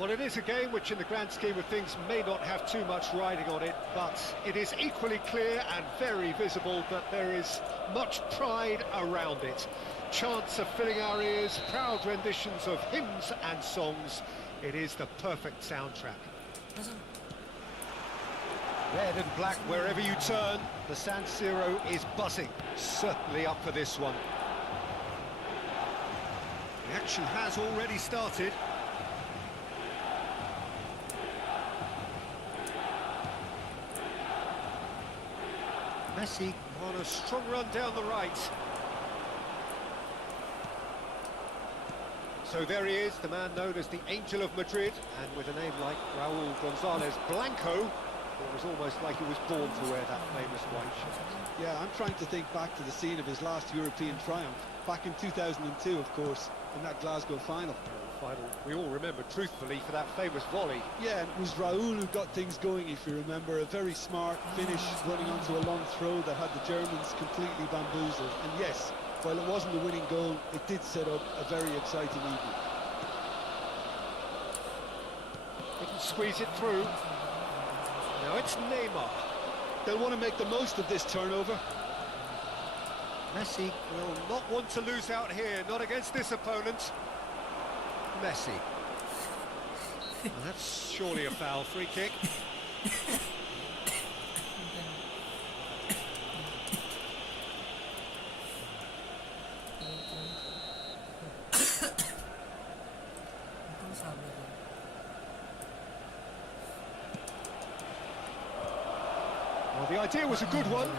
Well, it is a game which in the grand scheme of things may not have too much riding on it, but it is equally clear and very visible that there is much pride around it. Chants are filling our ears, proud renditions of hymns and songs. It is the perfect soundtrack. Red and black wherever you turn, the San Siro is buzzing. Certainly up for this one. The action has already started. Messi on a strong run down the right. So there he is, the man known as the Angel of Madrid, and with a name like Raúl González Blanco, it was almost like he was born to wear that famous white shirt. Yeah, I'm trying to think back to the scene of his last European triumph, back in 2002, of course, in that Glasgow final. We all remember, truthfully, for that famous volley. Yeah, and it was Raúl who got things going, if you remember. A very smart finish, running onto a long throw that had the Germans completely bamboozled. And yes, while it wasn't the winning goal, it did set up a very exciting evening. Couldn't squeeze it through. Now it's Neymar. They'll want to make the most of this turnover. Messi will not want to lose out here, not against this opponent. Messi. Well, that's surely a foul. Free kick. Well, the idea was a good one.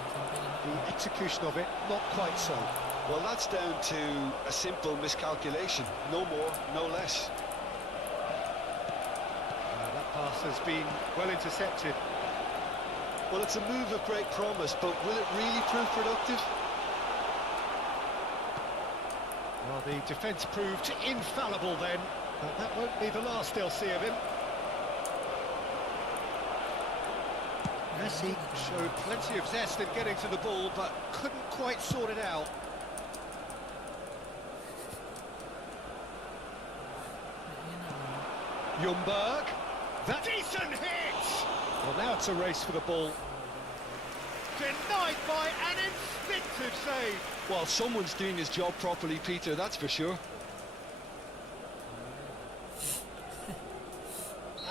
The execution of it, not quite so. Well, that's down to a simple miscalculation. No more, no less. That pass has been well intercepted. Well, it's a move of great promise, but will it really prove productive? Well, the defence proved infallible then, but that won't be the last they'll see of him. Messi showed plenty of zest in getting to the ball, but couldn't quite sort it out. Ljungberg, the decent hit! Well, now it's a race for the ball. Denied by an instinctive save. Well, someone's doing his job properly, Peter, that's for sure.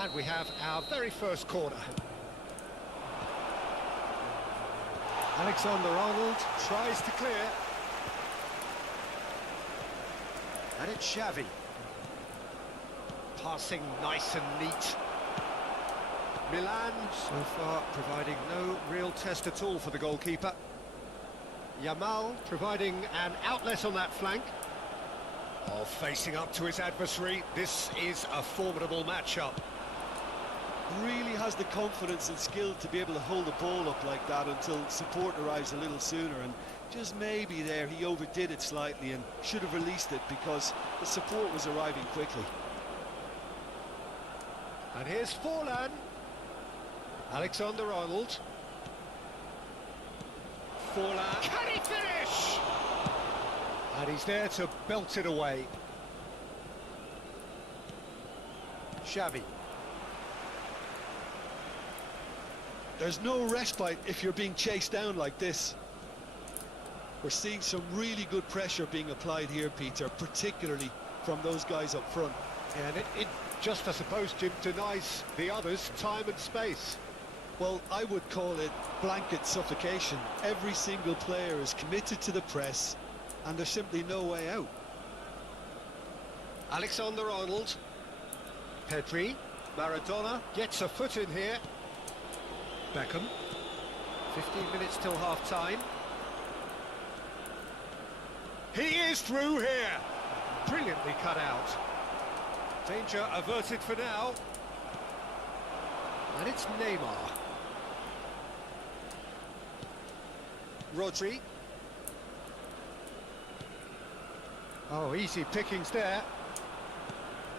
And we have our very first corner. Alexander-Arnold tries to clear. And it's Xavi. Passing nice and neat. Milan, so far, providing no real test at all for the goalkeeper. Yamal providing an outlet on that flank. Oh, facing up to his adversary. This is a formidable matchup. really has the confidence and skill to be able to hold the ball up like that until support arrives a little sooner, and just maybe there he overdid it slightly and should have released it because the support was arriving quickly. And here's Forlan. Alexander-Arnold. Forlan. Can he finish? And he's there to belt it away. Xavi. There's no respite if you're being chased down like this. We're seeing some really good pressure being applied here, Peter, particularly from those guys up front. And it just, I suppose, Jim, denies the others time and space. Well, I would call it blanket suffocation. Every single player is committed to the press, and there's simply no way out. Alexander-Arnold. Pedri. Maradona gets a foot in here. Beckham. 15 minutes till half-time. He is through here. Brilliantly cut out. Danger averted for now. And it's Neymar. Rodri. Oh, easy pickings there.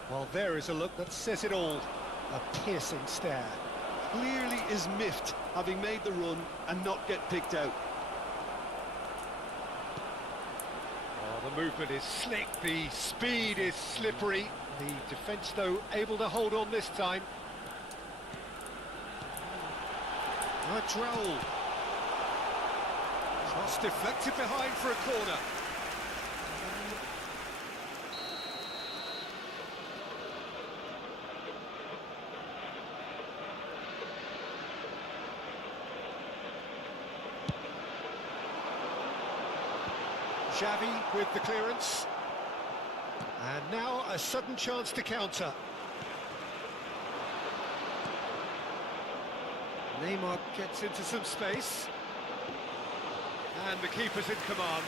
Well, there is a look that says it all. A piercing stare. Clearly is miffed, having made the run and not get picked out. Oh, the movement is slick, the speed is slippery. The defence, though, able to hold on this time. A droll. Cross deflected behind for a corner. Xavi with the clearance. And now a sudden chance to counter. Neymar gets into some space. And the keeper's in command.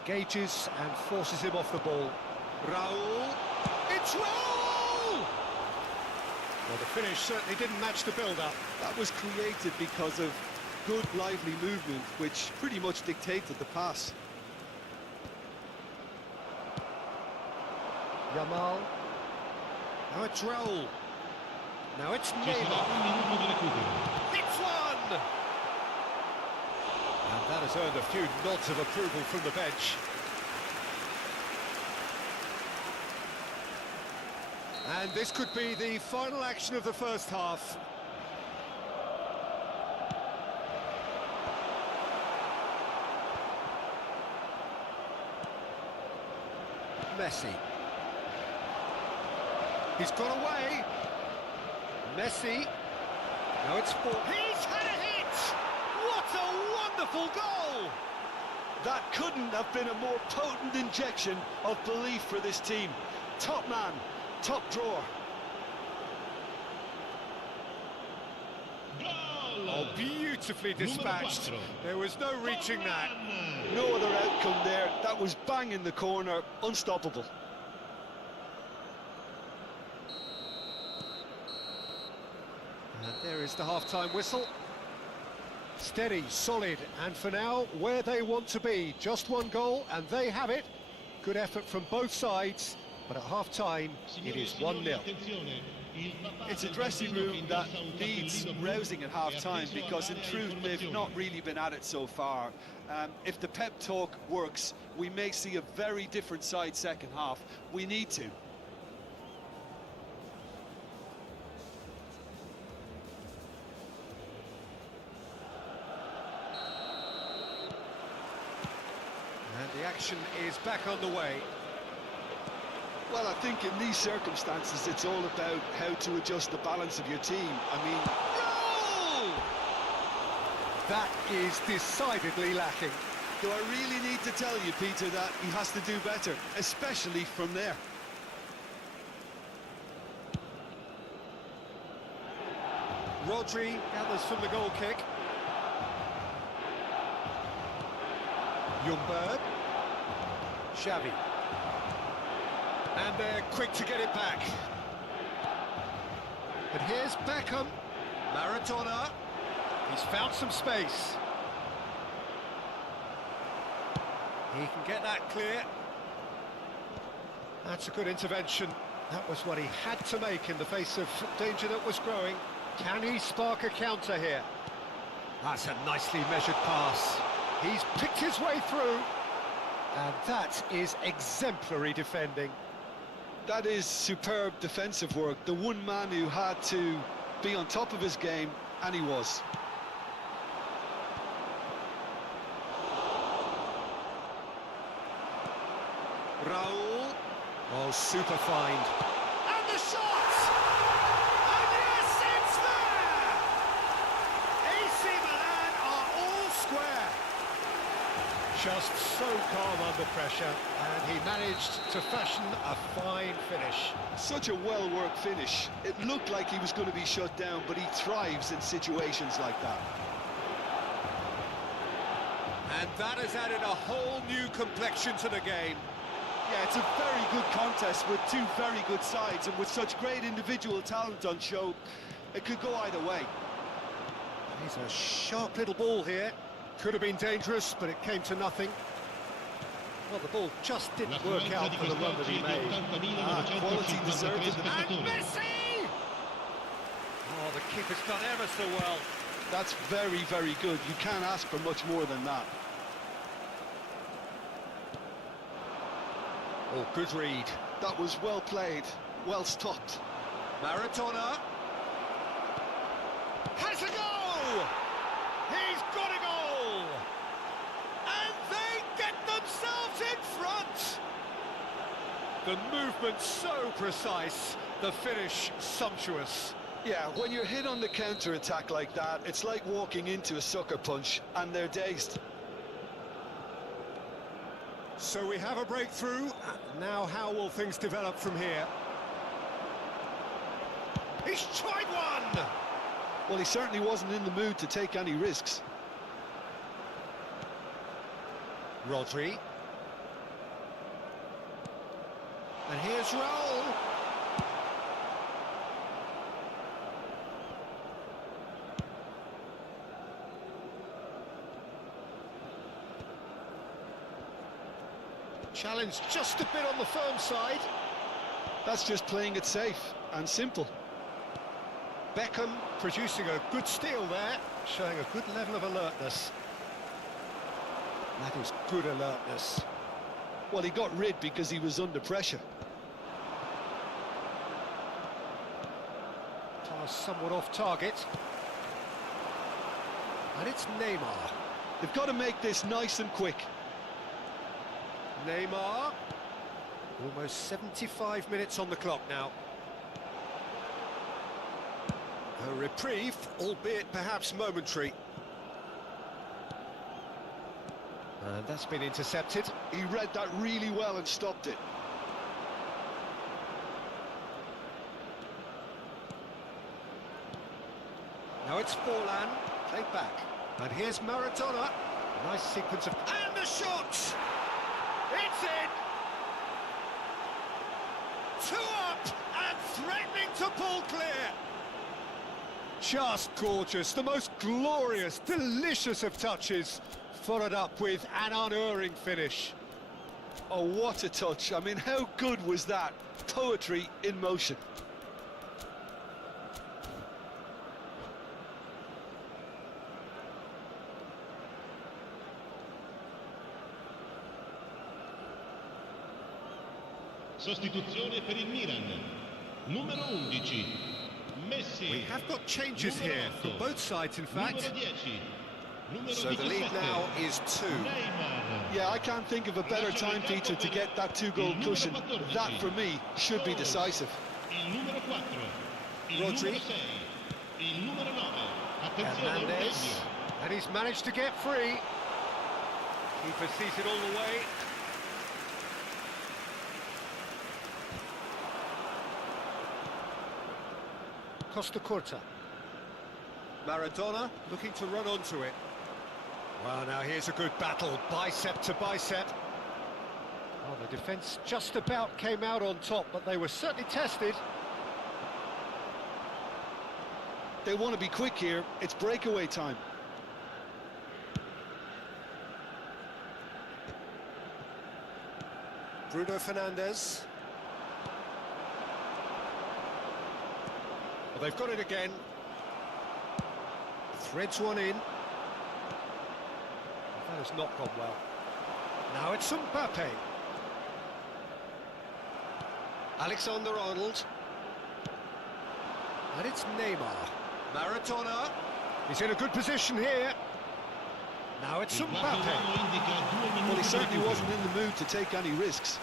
Engages and forces him off the ball. Raul. It's Raul! Well, the finish certainly didn't match the build-up. That was created because of good, lively movement, which pretty much dictated the pass. Yamal. Now it's Raul. Now it's Neymar. It's one! And that has earned a few nods of approval from the bench. And this could be the final action of the first half. Messi. He's got away. Messi. Now it's four. He's had a hit! What a wonderful goal! That couldn't have been a more potent injection of belief for this team. Top man, top drawer. Oh, beautifully dispatched. There was no reaching that. No other outcome there. That was bang in the corner, unstoppable. And there is the half-time whistle. Steady, solid, and for now, where they want to be. Just one goal, and they have it. Good effort from both sides, but at half-time, it is 1-0. It's a dressing room that needs rousing at half-time because, in truth, they've not really been at it so far. If the pep talk works, we may see a very different side second half. We need to. And the action is back on the way. Well, I think in these circumstances, it's all about how to adjust the balance of your team. I mean... Goal! That is decidedly lacking. Do I really need to tell you, Peter, that he has to do better, especially from there? Rodri gathers from the goal kick. Ljungberg. Xavi. And they're quick to get it back. And here's Beckham. Maradona. He's found some space. He can get that clear. That's a good intervention. That was what he had to make in the face of danger that was growing. Can he spark a counter here? That's a nicely measured pass. He's picked his way through. And that is exemplary defending. That is superb defensive work. The one man who had to be on top of his game, and he was. Raul. Oh, super find. And the shot! And yes, it's there! AC Milan are all square. Just so calm under pressure, and he managed to fashion a fine finish. Such a well-worked finish. It looked like he was going to be shut down, but he thrives in situations like that. And that has added a whole new complexion to the game. Yeah, it's a very good contest with two very good sides, and with such great individual talent on show, it could go either way. He's a sharp little ball here. Could have been dangerous, but it came to nothing. Well, the ball just didn't work out for the run that he made. Quality deserved it. And Messi! Oh, the keeper's done ever so well. That's very, very good. You can't ask for much more than that. Oh, good read. That was well played, well stopped. Maradona has a goal! He's got a goal! And they get themselves in front! The movement so precise, the finish sumptuous. Yeah, when you're hit on the counter-attack like that, it's like walking into a sucker punch, and they're dazed. So we have a breakthrough. Now how will things develop from here? He's tried one! Well, he certainly wasn't in the mood to take any risks. Rodri. And here's Raul. Challenge just a bit on the firm side. That's just playing it safe and simple. Beckham producing a good steal there, showing a good level of alertness. That is good alertness. Well, he got rid because he was under pressure. Pass somewhat off target. And it's Neymar. They've got to make this nice and quick. Neymar. Almost 75 minutes on the clock now. A reprieve, albeit perhaps momentary. And that's been intercepted. He read that really well and stopped it. Now it's Forlan, played back. And here's Maradona. Nice sequence of... And the shot! It's in! 2 up and threatening to pull clear. Just gorgeous, the most glorious, delicious of touches, followed up with an unerring finish. Oh, what a touch. I mean, how good was that? Poetry in motion. Sostituzione per il Milan. Numero 11. Messi. We have got changes Numero here for 8. both sides, in fact. Numero 10. Numero So the lead 17. now is 2. Neymar. Yeah, I can't think of a better time, Peter, to get that 2-goal cushion. That, for me, should be decisive. Il numero 4. Il Rodri. numero 6. Il numero 9. Attenzione, un Hernandez. cambio. And he's managed to get free. Keeper sees it all the way. Costa Curta. Maradona looking to run onto it. Well, now here's a good battle, bicep to bicep. Well, the defence just about came out on top, but they were certainly tested. They want to be quick here. It's breakaway time. Bruno Fernandes. Well, they've got it again. Threads one in. That has not gone well. Now it's Mbappe. Alexander-Arnold. And it's Neymar. Maradona. He's in a good position here. Now it's Mbappe. Well, he certainly wasn't in the mood to take any risks.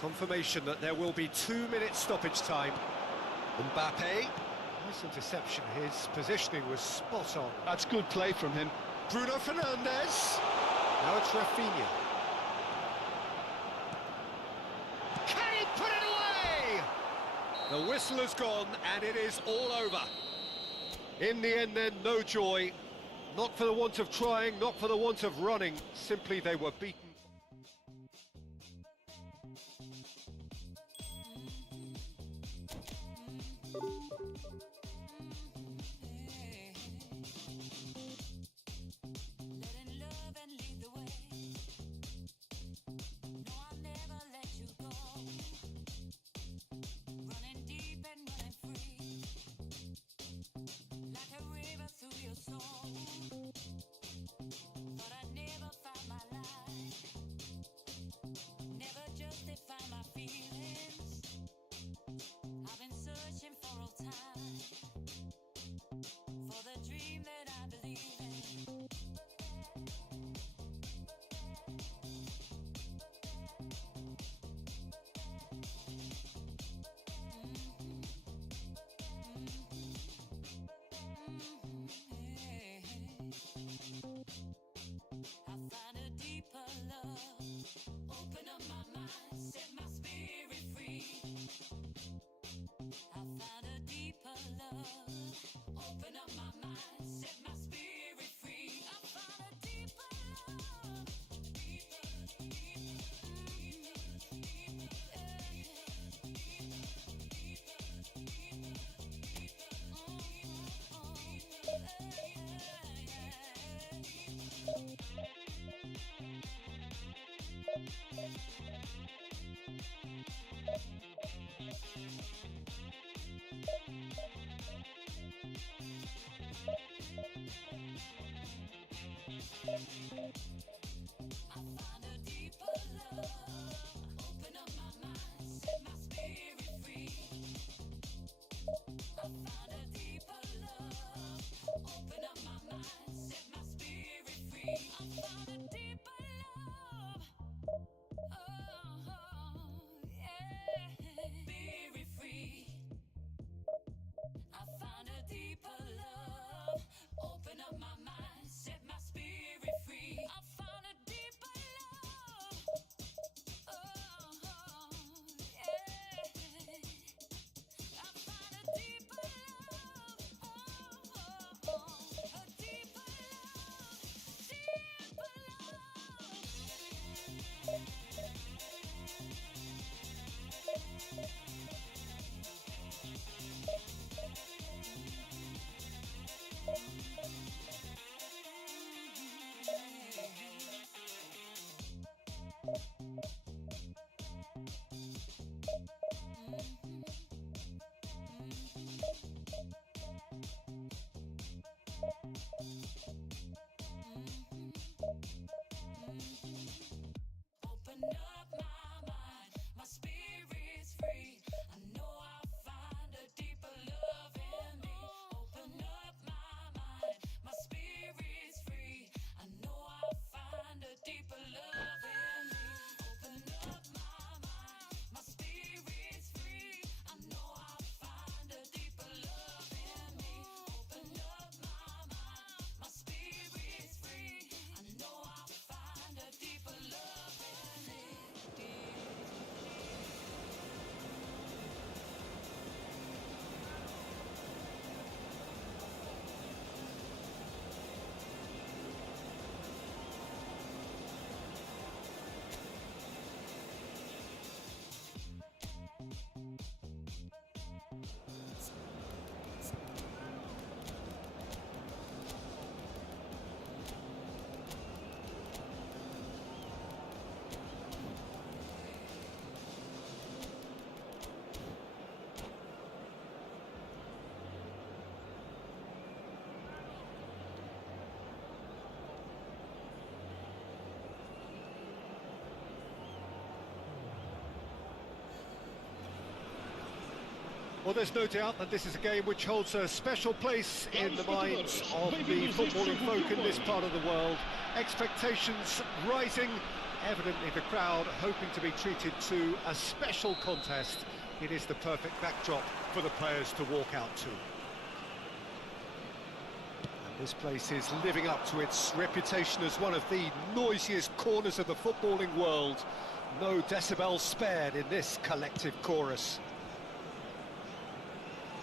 Confirmation that there will be 2-minute stoppage time. Mbappe. Nice interception. His positioning was spot on. That's good play from him. Bruno Fernandes. Now it's Rafinha. Can he put it away? The whistle has gone and it is all over. In the end then, no joy. Not for the want of trying, not for the want of running. Simply they were beaten. Well, there's no doubt that this is a game which holds a special place in the minds of the footballing folk in this part of the world. Expectations rising, evidently the crowd hoping to be treated to a special contest. It is the perfect backdrop for the players to walk out to. And this place is living up to its reputation as one of the noisiest corners of the footballing world. No decibels spared in this collective chorus.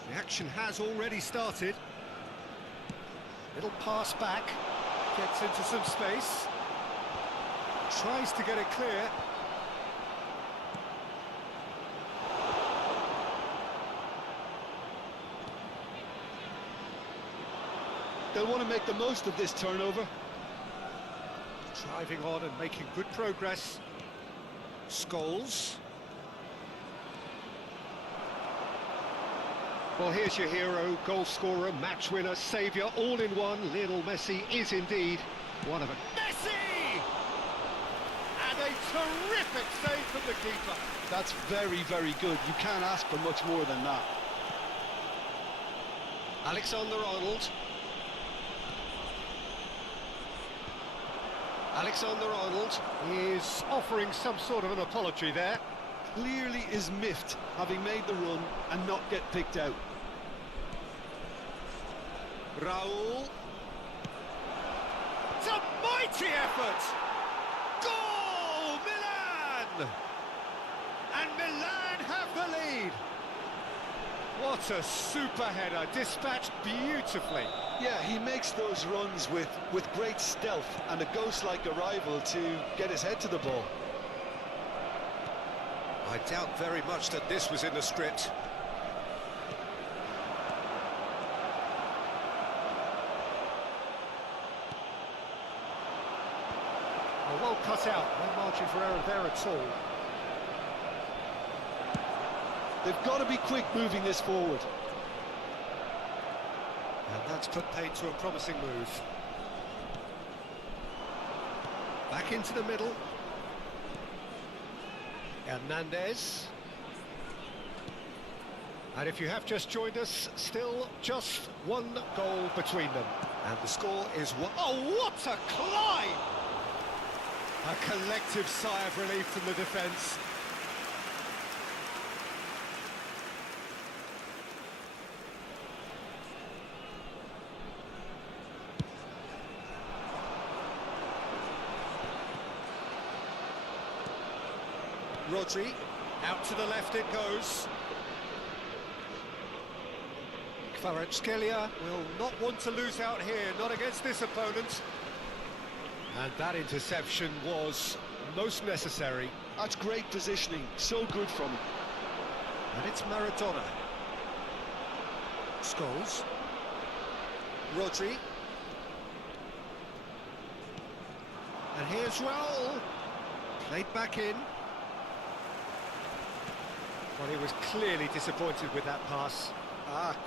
The action has already started. Little pass back, gets into some space, tries to get it clear. They'll want to make the most of this turnover. Driving on and making good progress. Scholes. Well, here's your hero, goal scorer, match winner, saviour, all in one. Lionel Messi is indeed one of them. Messi! And a terrific save from the keeper. That's very, very good. You can't ask for much more than that. Alexander-Arnold. Alexander-Arnold is offering some sort of an apology there. Clearly is miffed, having made the run and not get picked out. Raul. It's a mighty effort! Goal! Milan! And Milan have the lead! What a super header, dispatched beautifully. Yeah, he makes those runs with great stealth and a ghost-like arrival to get his head to the ball. I doubt very much that this was in the script. Well cut out, no margin for error there at all. They've got to be quick moving this forward. And that's put paid to a promising move. Back into the middle. Hernandez. And if you have just joined us, still just one goal between them. And the score is one. Oh, what a climb! A collective sigh of relief from the defence. Rodri, out to the left it goes. Kvaratskhelia will not want to lose out here, not against this opponent. And that interception was most necessary. That's great positioning, so good from him. And it's Maradona. Scholes. Rodri. And here's Raul. Played back in. Well, he was clearly disappointed with that pass.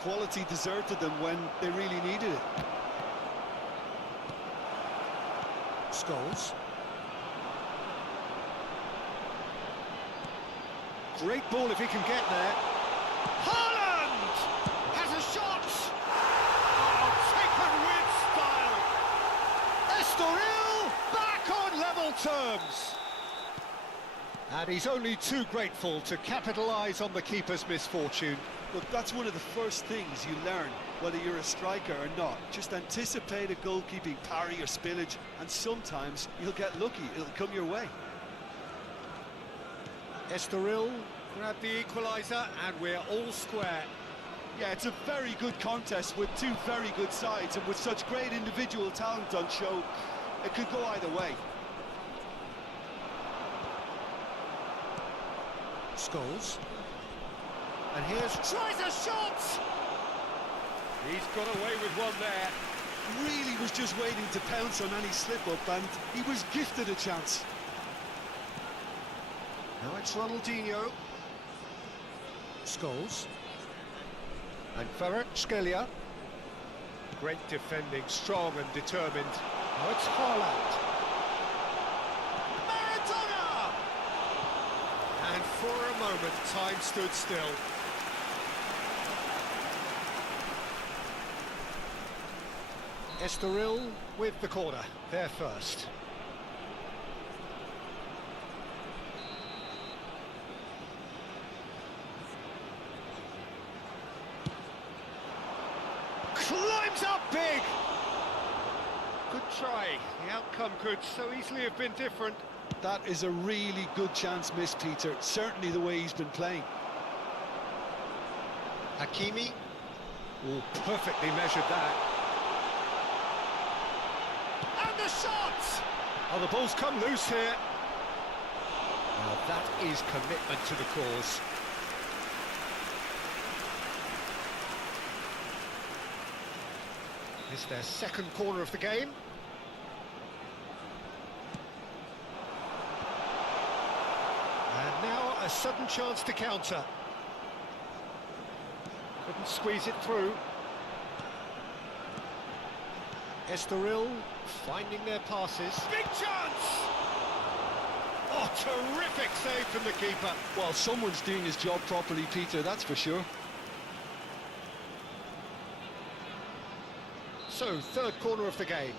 Quality deserted them when they really needed it. Scholes. Great ball if he can get there. Haaland has a shot. Oh, taken with style. Estoril back on level terms. And he's only too grateful to capitalise on the keeper's misfortune. Look, that's one of the first things you learn, whether you're a striker or not. Just anticipate a goalkeeping parry or spillage, and sometimes you'll get lucky. It'll come your way. Estoril grabbed the equaliser, and we're all square. Yeah, it's a very good contest with two very good sides, and with such great individual talent on show, it could go either way. Scholes. And here's... tries a shot! He's got away with one there. Really was just waiting to pounce on any slip-up, and he was gifted a chance. Now it's Ronaldinho. Scholes. And Kvaratskhelia. Great defending, strong and determined. Now it's Haaland. And for a moment, time stood still. Estoril with the corner, there first. Climbs up big! Good try. The outcome could so easily have been different. That is a really good chance missed, Peter. Certainly the way he's been playing. Hakimi. Oh, perfectly measured that. And the shot! Oh, the ball's come loose here. Now that is commitment to the cause. It's their second corner of the game. And now a sudden chance to counter. Couldn't squeeze it through. Estoril finding their passes. Big chance! Oh, terrific save from the keeper. Well, someone's doing his job properly, Peter, that's for sure. So, third corner of the game.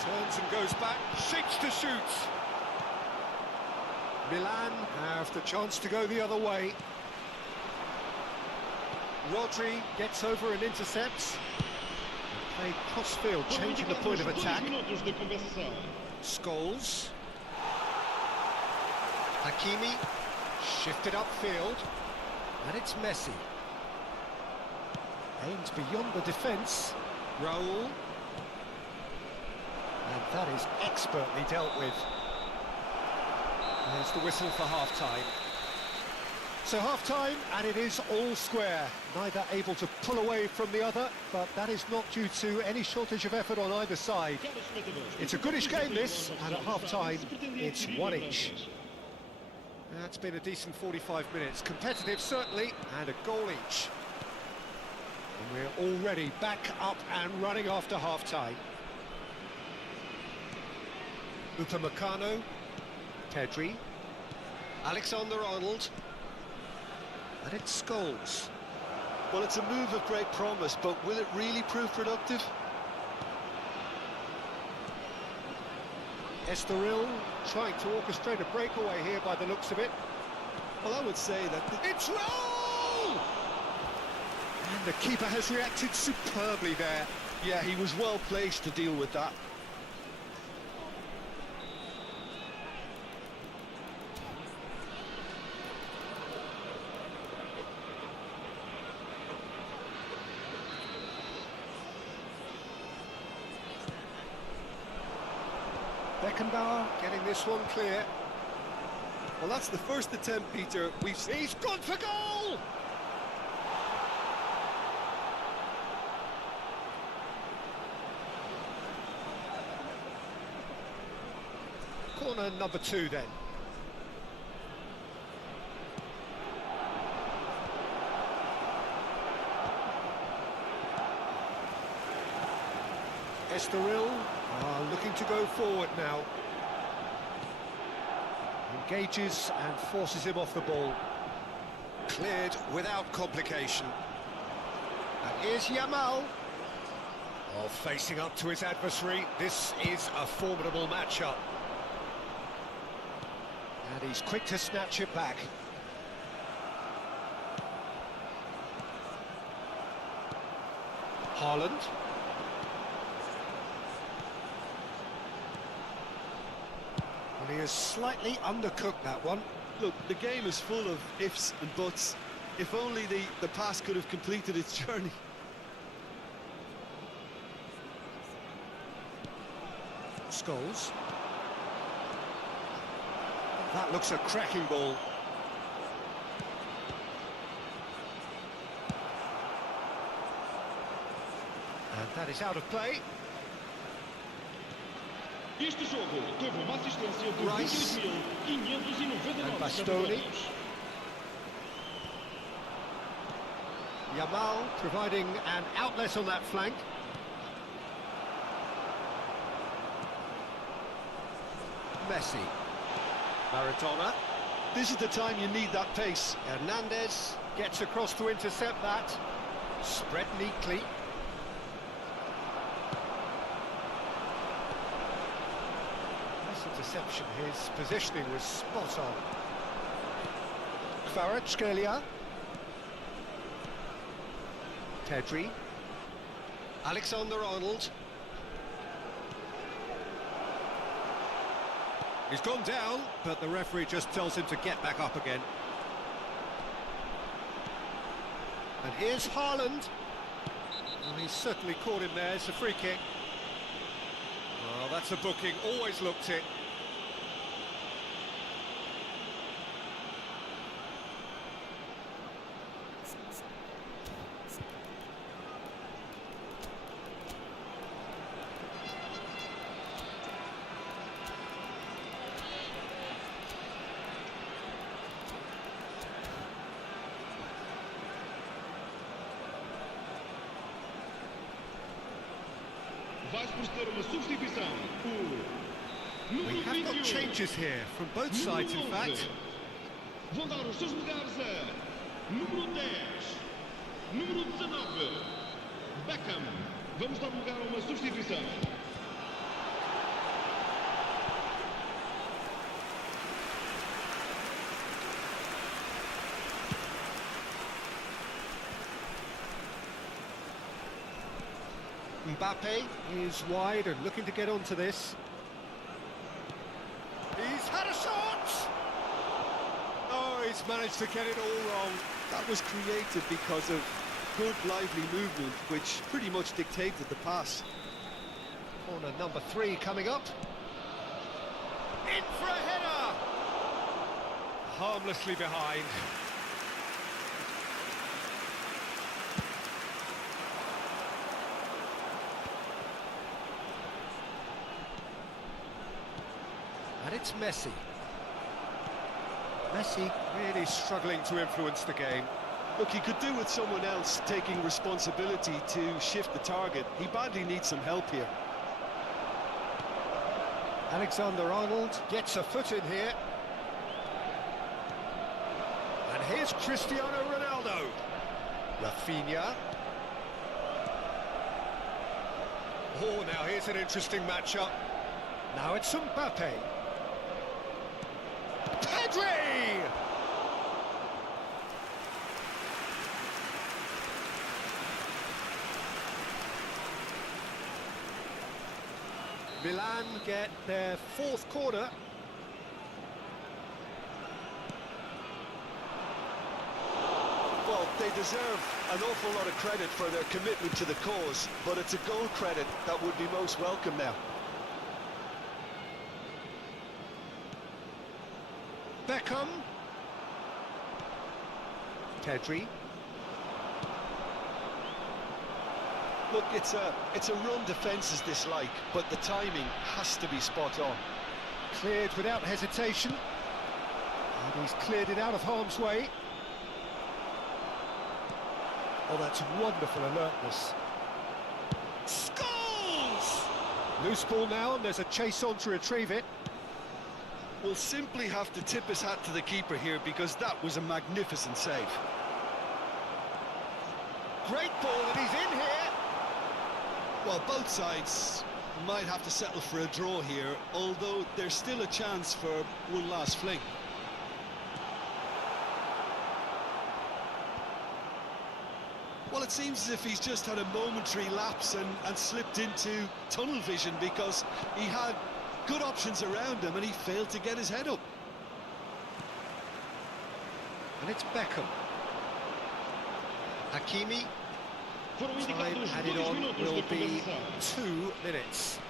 Turns and goes back, shapes to shoot. Milan have the chance to go the other way. Rodri gets over and intercepts. Played cross-field, changing the point of attack. Scholes. Hakimi. Shifted upfield, and it's Messi. Aims beyond the defence. Raul. And that is expertly dealt with. There's the whistle for half-time. So half-time, and it is all square. Neither able to pull away from the other, but that is not due to any shortage of effort on either side. It's a goodish game, this, and at half-time, it's one each. That's been a decent 45 minutes. Competitive, certainly, and a goal each. And we're already back up and running after half-time. Upamecano, Pedri, Alexander-Arnold, and it's Scholes. Well, it's a move of great promise, but will it really prove productive? Estoril trying to orchestrate a breakaway here by the looks of it. Well, I would say that... It's Raul! And the keeper has reacted superbly there. Yeah, he was well placed to deal with that. Beckenbauer getting this one clear. Well, that's the first attempt, Peter. He's gone for goal! Corner number 2 then. Estoril are looking to go forward now. Engages and forces him off the ball. Cleared without complication. And here's Yamal. Oh, facing up to his adversary. This is a formidable matchup. And he's quick to snatch it back. Haaland. Well, he has slightly undercooked that one. Look, the game is full of ifs and buts. If only the pass could have completed its journey. Scholes. That looks a cracking ball. And that is out of play. Este jogo teve uma assistência de Rice. 28.599 And Bastoni. Yamal providing an outlet on that flank. Messi. Maradona. This is the time you need that pace. Hernandez gets across to intercept that. Spread neatly. Nice interception. His positioning was spot on. Kvaratskhelia. Pedri. Alexander-Arnold. He's gone down, but the referee just tells him to get back up again. And here's Haaland. Well, he's certainly caught him there. It's a free kick. Well, that's a booking. Always looked it. Vais proceder uma substituição. O We número have got 21. changes here from both sides, in fact. Vão dar os seus lugares a número 10, número 19, Beckham. Vamos dar lugar a uma substituição. Mbappe is wide and looking to get onto this. He's had a shot! Oh, he's managed to get it all wrong. That was created because of good, lively movement, which pretty much dictated the pass. Corner number 3 coming up. In for a header! Harmlessly behind. And it's Messi. Messi really struggling to influence the game. Look, he could do with someone else taking responsibility to shift the target. He badly needs some help here. Alexander-Arnold gets a foot in here. And here's Cristiano Ronaldo. Rafinha. Oh, now here's an interesting matchup. Now it's Mbappe. Pedri! Milan get their 4th corner. Well, they deserve an awful lot of credit for their commitment to the cause, but it's a goal credit that would be most welcome now. Beckham. Pedri. Look, it's a run defence dislike, but the timing has to be spot on. Cleared without hesitation. And he's cleared it out of harm's way. Oh, that's wonderful alertness. Scores! Loose ball now, and there's a chase on to retrieve it. We'll simply have to tip his hat to the keeper here because that was a magnificent save. Great ball, and he's in here. Well, both sides might have to settle for a draw here, although there's still a chance for one last fling. Well, it seems as if he's just had a momentary lapse and slipped into tunnel vision because he had good options around him and he failed to get his head up. And it's Beckham. Hakimi. Time added on will be 2 minutes.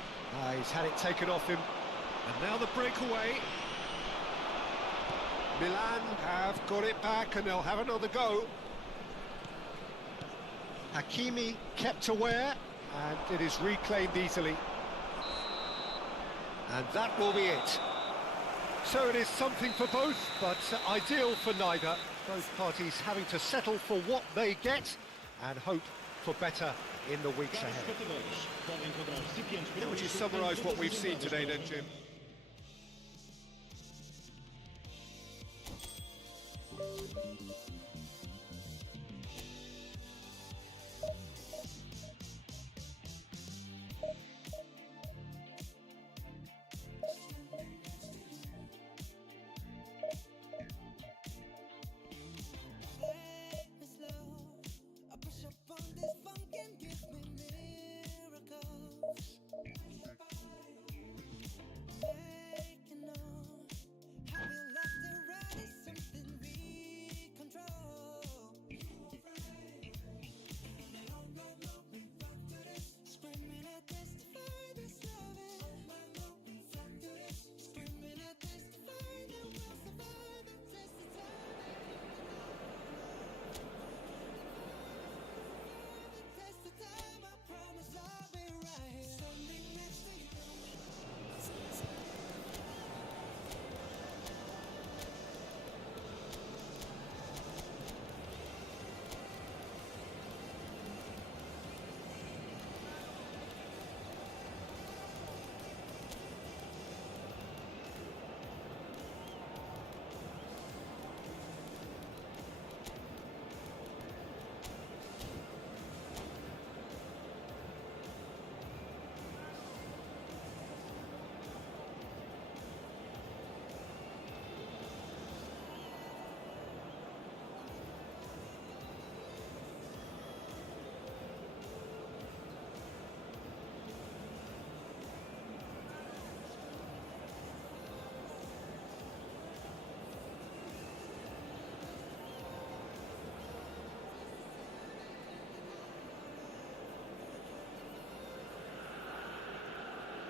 He's had it taken off him. And now the breakaway. Milan have got it back and they'll have another go. Hakimi kept aware and it is reclaimed easily. And that will be it. So it is something for both, but ideal for neither. Both parties having to settle for what they get and hope for better in the weeks ahead. Would you summarise what we've seen today then, Jim?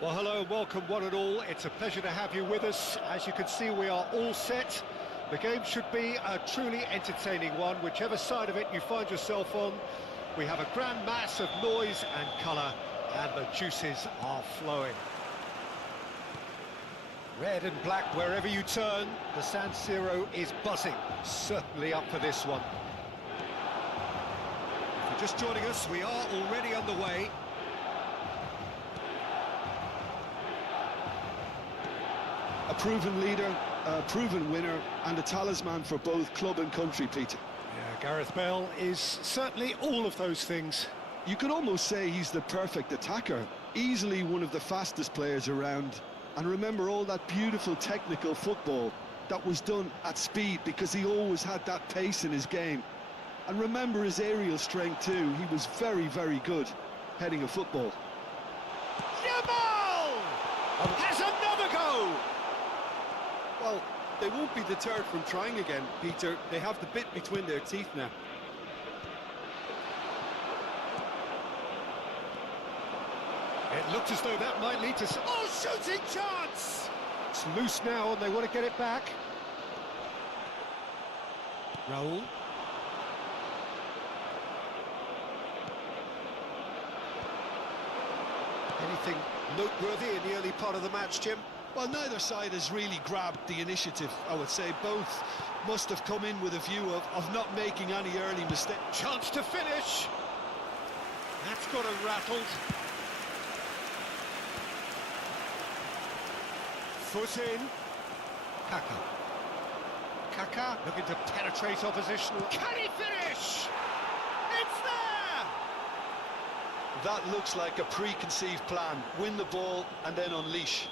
Well, hello and welcome one and all. It's a pleasure to have you with us. As you can see, we are all set. The game should be a truly entertaining one, whichever side of it you find yourself on. We have a grand mass of noise and colour, and the juices are flowing. Red and black wherever you turn, the San Siro is buzzing. Certainly up for this one. If you're just joining us, we are already underway. A proven leader, a proven winner, and a talisman for both club and country, Peter. Yeah, Gareth Bale is certainly all of those things. You could almost say he's the perfect attacker, easily one of the fastest players around. And remember all that beautiful technical football that was done at speed, because he always had that pace in his game. And remember his aerial strength too. He was very, very good heading a football. Yamal has another go! Well, they won't be deterred from trying again, Peter. They have the bit between their teeth now. It looked as though that might lead to... Oh, shooting chance! It's loose now and they want to get it back. Raul. Anything noteworthy in the early part of the match, Jim? Well, neither side has really grabbed the initiative, I would say. Both must have come in with a view of not making any early mistake. Chance to finish. That's got him rattled. Foot in. Kaka. Kaka looking to penetrate opposition. Can he finish? It's there! That looks like a preconceived plan. Win the ball and then unleash.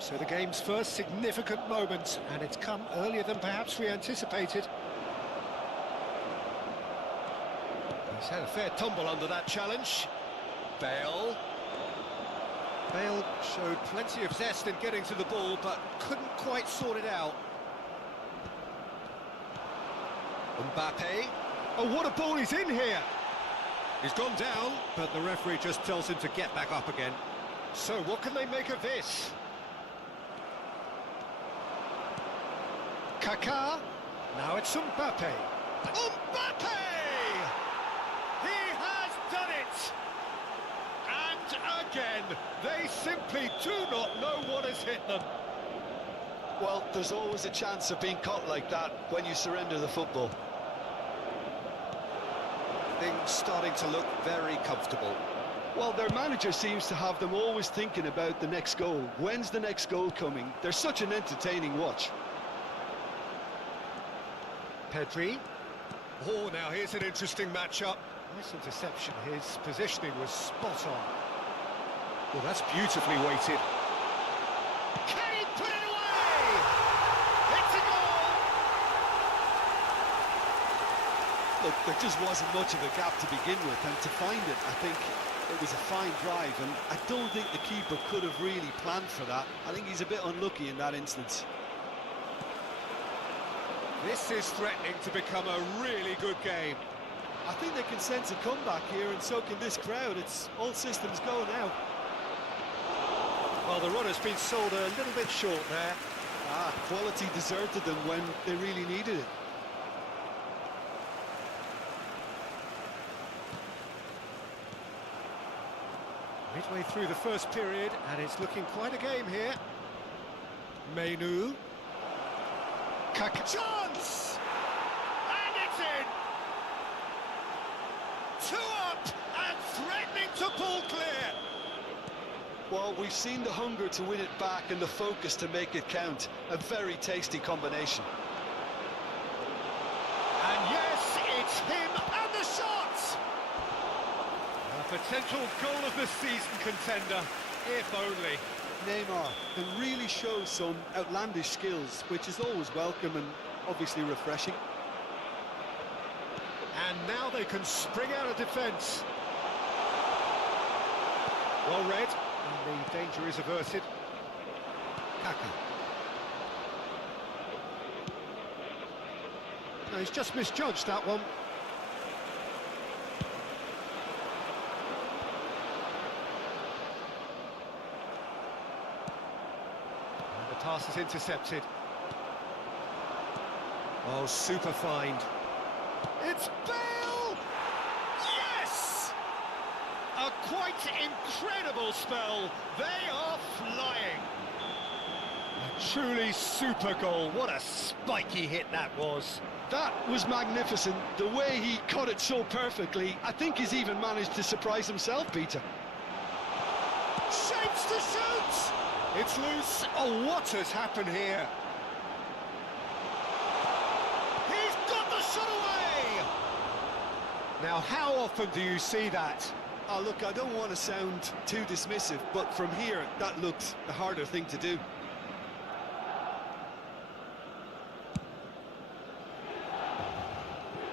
So the game's first significant moment, and it's come earlier than perhaps we anticipated. He's had a fair tumble under that challenge. Bale. Bale showed plenty of zest in getting to the ball, but couldn't quite sort it out. Mbappe. Oh, what a ball he's in here! He's gone down, but the referee just tells him to get back up again. So what can they make of this? Kaká. Now it's Mbappe. Mbappe! He has done it! And again, they simply do not know what has hit them. Well, there's always a chance of being caught like that when you surrender the football. Things starting to look very comfortable. Well, their manager seems to have them always thinking about the next goal. When's the next goal coming? They're such an entertaining watch. Pedri. Oh, now here's an interesting matchup. Nice interception. His positioning was spot on. Well, that's beautifully weighted. Can he put it away? It's a goal! Look, there just wasn't much of a gap to begin with, and to find it, I think it was a fine drive, and I don't think the keeper could have really planned for that. I think he's a bit unlucky in that instance. This is threatening to become a really good game. I think they can sense a comeback here, and so can this crowd. It's all systems go now. Well, the run has been sold a little bit short there. Quality deserted them when they really needed it. Midway through the first period, and it's looking quite a game here. Mainu. Kaka. Chance! And it's in! 2 up and threatening to pull clear. Well, we've seen the hunger to win it back and the focus to make it count. A very tasty combination. And yes, it's him and the shot! A potential goal of the season contender, if only. Neymar can really show some outlandish skills, which is always welcome and obviously refreshing. And now they can spring out of defence. Well read, and the danger is averted. Kaka. No, he's just misjudged that one. pass is intercepted. Oh, super find. It's Bale! Yes! A quite incredible spell. They are flying. A truly super goal. What a spiky hit that was. That was magnificent. The way he cut it so perfectly, I think he's even managed to surprise himself, Peter. Shapes to shoot! It's loose. Oh, what has happened here? He's got the shot away! Now, how often do you see that? Oh, look, I don't want to sound too dismissive, but from here, that looked the harder thing to do.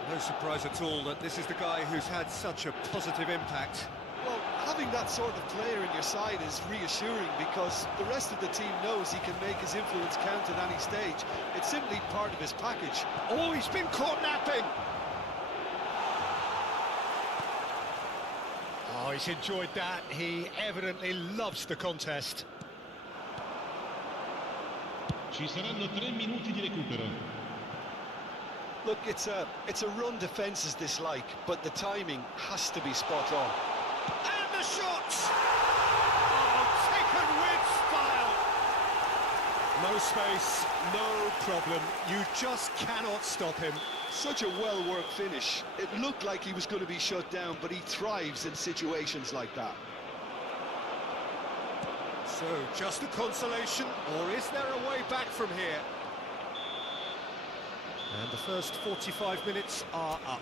No surprise at all that this is the guy who's had such a positive impact. Well, having that sort of player in your side is reassuring because the rest of the team knows he can make his influence count at any stage. It's simply part of his package. Oh, he's been caught napping! Oh, he's enjoyed that. He evidently loves the contest. Ci saranno 3 minuti di recupero. Look, it's a run defence's dislike, but the timing has to be spot on. And the shot! Oh, taken with style! No space, no problem. You just cannot stop him. Such a well-worked finish. It looked like he was going to be shut down, but he thrives in situations like that. So, just a consolation, or is there a way back from here? And the first 45 minutes are up.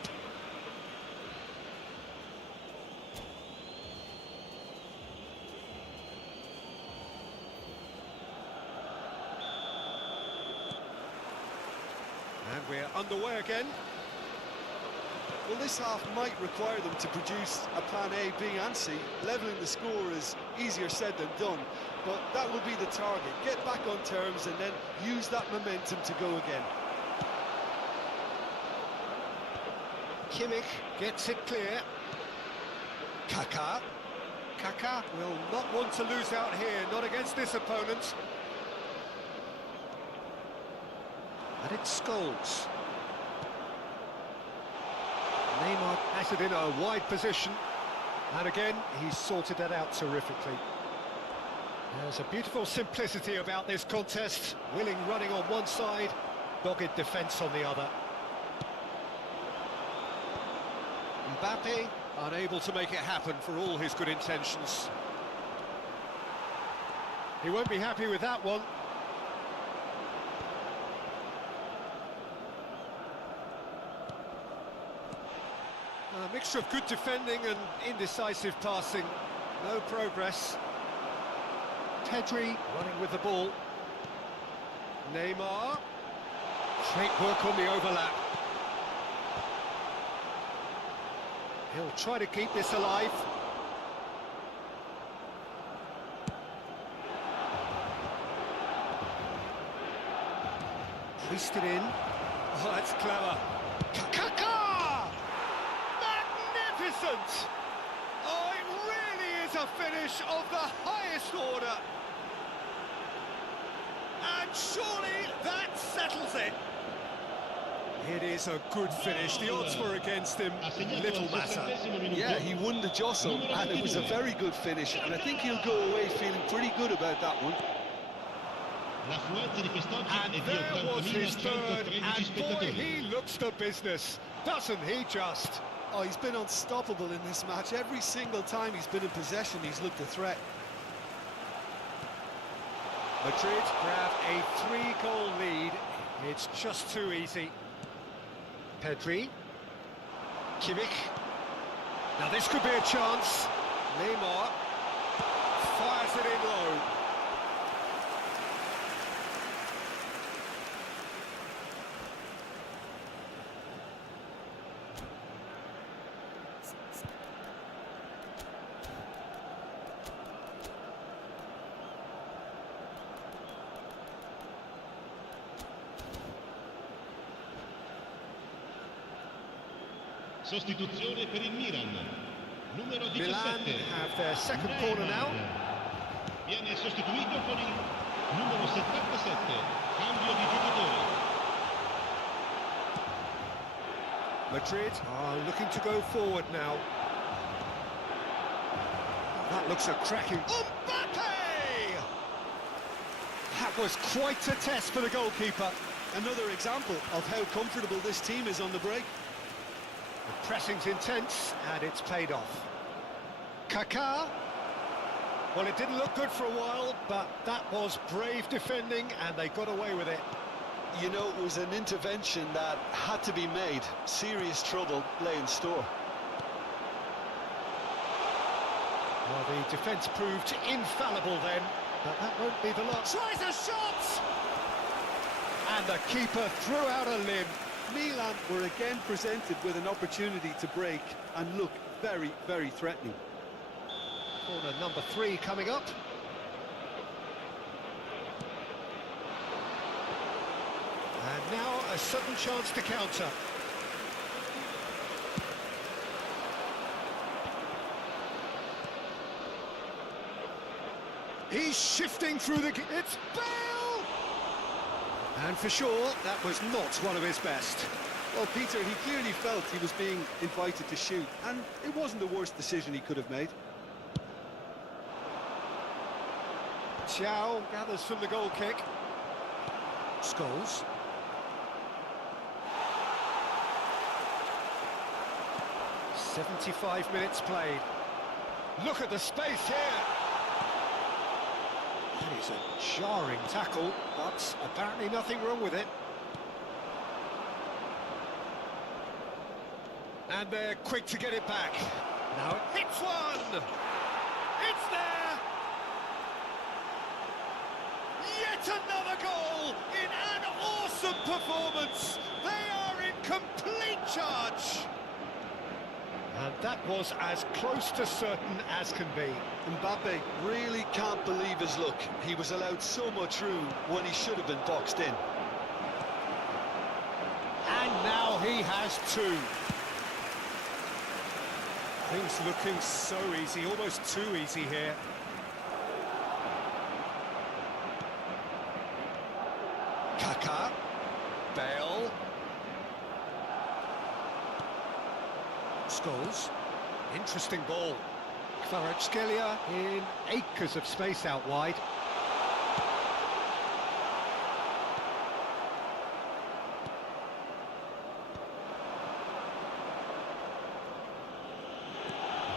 And we're underway again. Well, this half might require them to produce a plan A, B and C. Levelling the score is easier said than done, but that will be the target. Get back on terms and then use that momentum to go again. Kimmich gets it clear. Kaká. Kaká will not want to lose out here, not against this opponent. And it's Scholes. Neymar has it in a wide position. And again, he's sorted that out terrifically. There's a beautiful simplicity about this contest. Willing running on one side, dogged defence on the other. Mbappe unable to make it happen for all his good intentions. He won't be happy with that one. A mixture of good defending and indecisive passing. No progress. Pedri running with the ball. Neymar. Great work on the overlap. He'll try to keep this alive. Hoisted in. Oh, that's clever. Kaká! Magnificent! Oh, it really is a finish of the highest order. And surely that settles it. It is a good finish. The odds were against him. Little matter. Yeah, he won the jostle, and it was a very good finish, and I think he'll go away feeling pretty good about that one. And there was his third, and boy, he looks the business, doesn't he just? Oh, he's been unstoppable in this match. Every single time he's been in possession, he's looked a threat. Madrid grab a 3-goal lead. It's just too easy. Pedri. Kimmich. Now this could be a chance. Neymar fires it in low. Sostituzione per il Milan. Numero 17. Milan have their second corner now. Viene sostituito con il Número 77. Cambio de jogador. Madrid are looking to go forward now. That looks a cracking... Mbappe! That was quite a test for the goalkeeper. Another example of how comfortable this team is on the break. The pressing's intense, and it's paid off. Kaká. Well, it didn't look good for a while, but that was brave defending, and they got away with it. You know, it was an intervention that had to be made. Serious trouble lay in store. Well, the defence proved infallible then, but that won't be the last. Tries a shot! And the keeper threw out a limb. Milan were again presented with an opportunity to break and look very, very threatening. Corner number 3 coming up. And now a sudden chance to counter. He's shifting through the... It's Bale! And for sure, that was not one of his best. Well, Peter, he clearly felt he was being invited to shoot, and it wasn't the worst decision he could have made. Xiao gathers from the goal kick. Scholes. "75 minutes played. Look at the space here. That is a jarring tackle, but apparently nothing wrong with it. And they're quick to get it back. Now it hits one! It's there! Yet another goal in an awesome performance! They are in complete charge! And that was as close to certain as can be. Mbappe really can't believe his luck. He was allowed so much room when he should have been boxed in. And now he has 2. Things looking so easy, almost too easy here. Kaká, Bale, Scholes, interesting ball. Kvaratskhelia in acres of space out wide.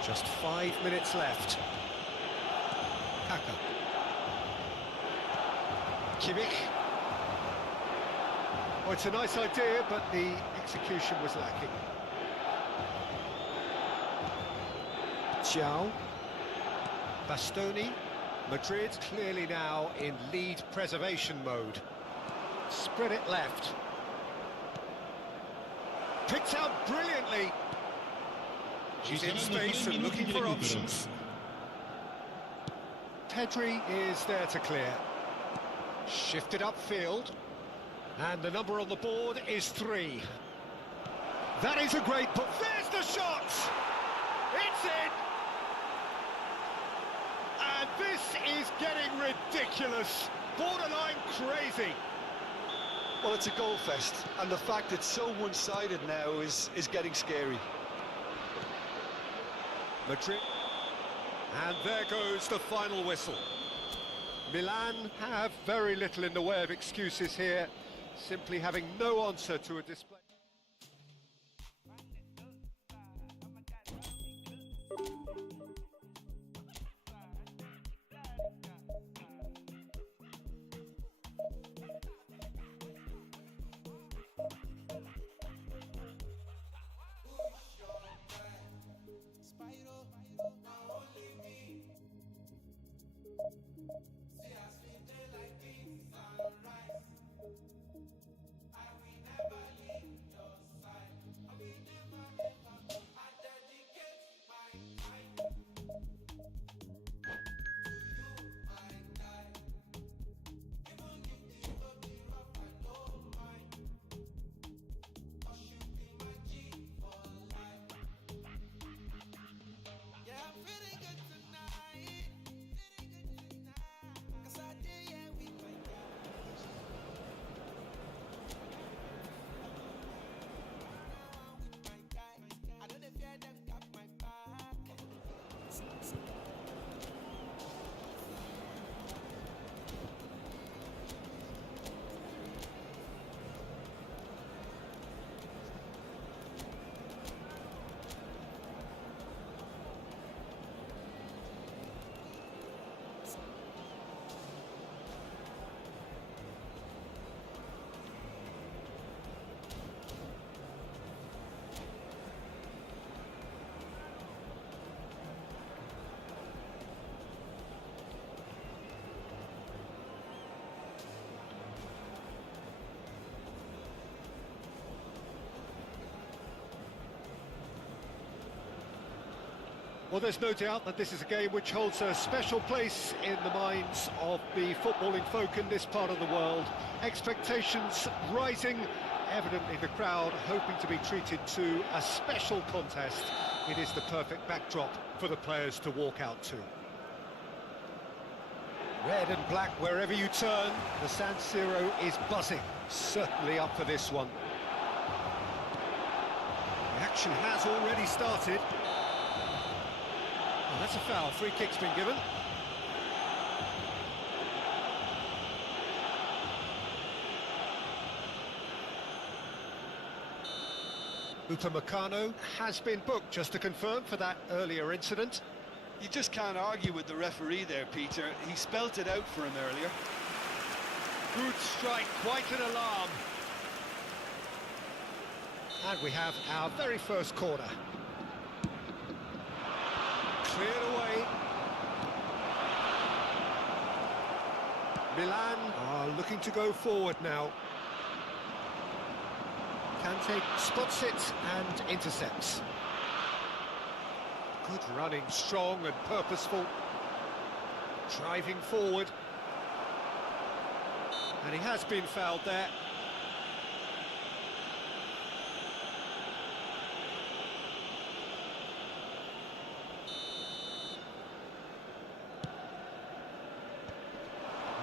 Just 5 minutes left. Kaká. Kimmich. Oh, it's a nice idea, but the execution was lacking. Xiao. Bastoni. Madrid clearly now in lead preservation mode. Spread it left. Picked out brilliantly. He's in space and looking for options. Pedri is there to clear. Shifted upfield. And the number on the board is 3. That is a great put. There's the shot! It's in! And this is getting ridiculous. Borderline crazy. Well, it's a goal fest, and the fact it's so one-sided now is getting scary. Madrid. And there goes the final whistle. Milan have very little in the way of excuses here, simply having no answer to a display. Well, there's no doubt that this is a game which holds a special place in the minds of the footballing folk in this part of the world. Expectations rising, evidently the crowd hoping to be treated to a special contest. It is the perfect backdrop for the players to walk out to. Red and black wherever you turn, the San Siro is buzzing. Certainly up for this one. The action has already started. Well, that's a foul. Free kick's been given. Upamecano has been booked, just to confirm, for that earlier incident. You just can't argue with the referee there, Peter. He spelt it out for him earlier. Good strike, quite an alarm. And we have our very first corner. Cleared away. Milan are looking to go forward now. Kante spots it and intercepts. Good running, strong and purposeful. Driving forward. And he has been fouled there.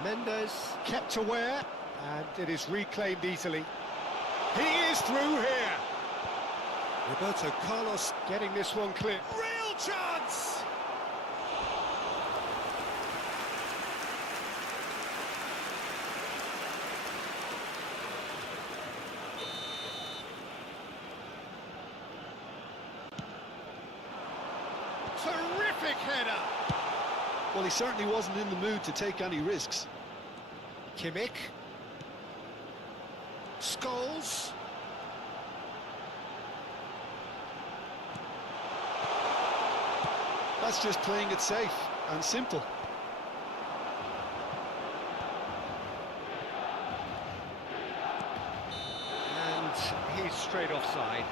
Mendes kept aware, and it is reclaimed easily. He is through here. Roberto Carlos getting this one clear. Real chance! Terrific header! Well, he certainly wasn't in the mood to take any risks. Kimmich. Scholes. That's just playing it safe and simple. And he's straight offside.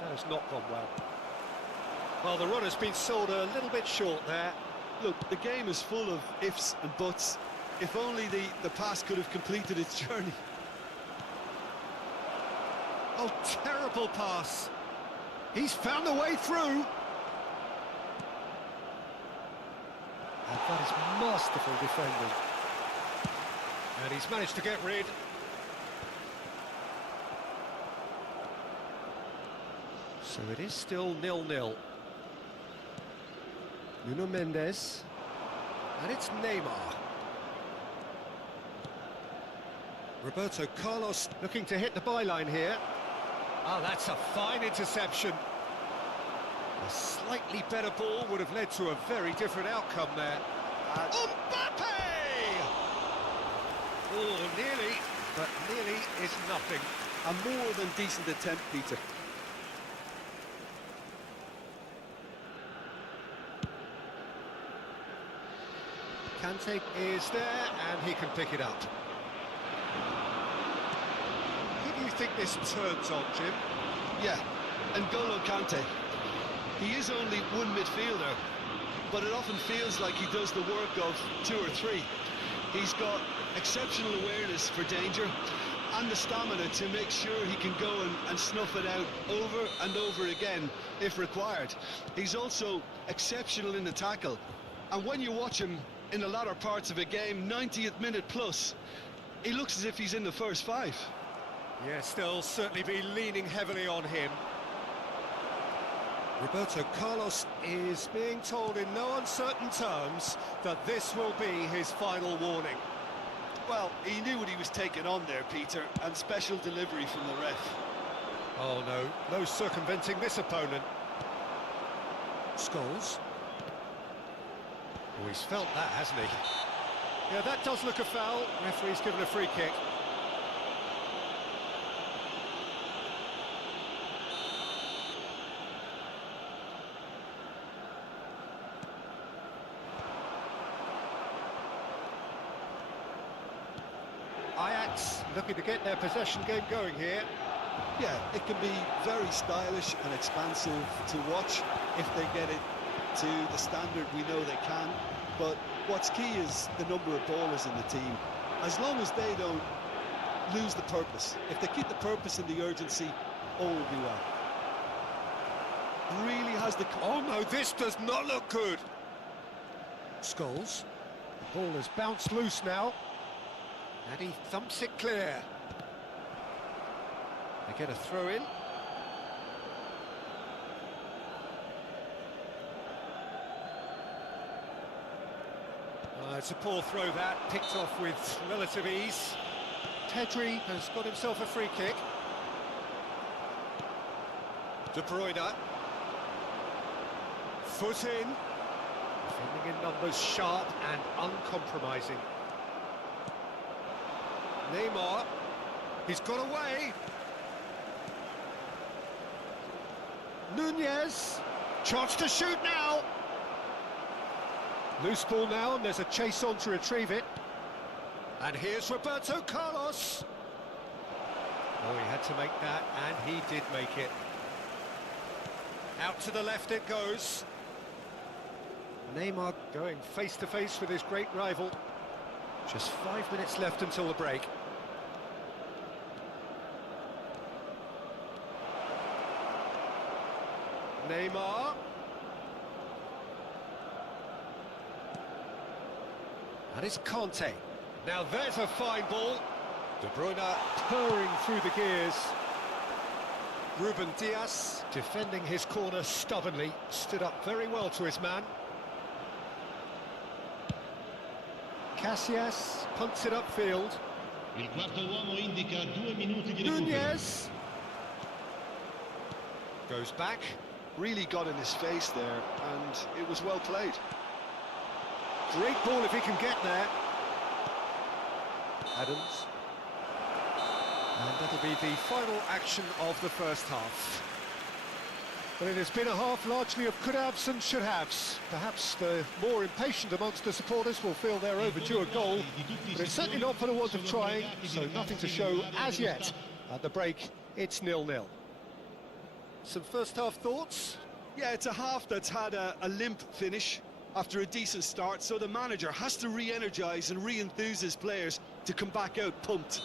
That has not gone well. Well, the run has been sold a little bit short there. Look, the game is full of ifs and buts. If only the pass could have completed its journey. Oh, terrible pass. He's found a way through. And that is masterful defending. And he's managed to get rid. So it is still 0-0. Nuno Mendes. And it's Neymar. Roberto Carlos looking to hit the byline here. Oh, that's a fine interception. A slightly better ball would have led to a very different outcome there. Mbappe! Oh, nearly, but nearly is nothing. A more than decent attempt, Peter. Kante is there, and he can pick it up. Who do you think this turns on, Jim? Yeah, N'Golo Kante. He is only one midfielder, but it often feels like he does the work of two or three. He's got exceptional awareness for danger and the stamina to make sure he can go and snuff it out over and over again if required. He's also exceptional in the tackle, and when you watch him in the latter parts of a game, 90th minute plus, he looks as if he's in the first five. Yes, they'll certainly be leaning heavily on him. Roberto Carlos is being told in no uncertain terms that this will be his final warning. Well, he knew what he was taking on there, Peter, and special delivery from the ref. Oh no, no circumventing this opponent. Scholes. Oh, he's felt that, hasn't he? Yeah, that does look a foul. Referee's given a free kick. Ajax looking to get their possession game going here. Yeah, it can be very stylish and expansive to watch if they get it to the standard we know they can. But what's key is the number of ballers in the team. As long as they don't lose the purpose, if they keep the purpose and the urgency, all will be well. Really has the... Oh no, this does not look good. Scholes. The ball has bounced loose now. And he thumps it clear. They get a throw in. It's a poor throw that, picked off with relative ease. Pedri has got himself a free kick. De Bruyne. Foot in. Defending in numbers, sharp and uncompromising. Neymar. He's got away. Nunez. Chance to shoot now. Loose ball now, and there's a chase on to retrieve it. And here's Roberto Carlos. Oh, he had to make that, and he did make it. Out to the left it goes. Neymar going face-to-face with his great rival. Just 5 minutes left until the break. Neymar. And it's Conte. Now there's a fine ball. De Bruyne purring through the gears. Ruben Dias defending his corner stubbornly. Stood up very well to his man. Casillas punts it upfield. Il quarto uomo indica 2 minuti di recupero. Nunez. Goes back. Really got in his face there, and it was well played. Great ball if he can get there. Adams. And that'll be the final action of the first half. But it has been a half largely of could-haves and should-haves. Perhaps the more impatient amongst the supporters will feel they're overdue a goal, but it's certainly not for the want of trying, so nothing to show as yet. At the break, it's 0-0. Some first-half thoughts? Yeah, it's a half that's had a limp finish after a decent start, so the manager has to re-energise and re-enthuse his players to come back out pumped.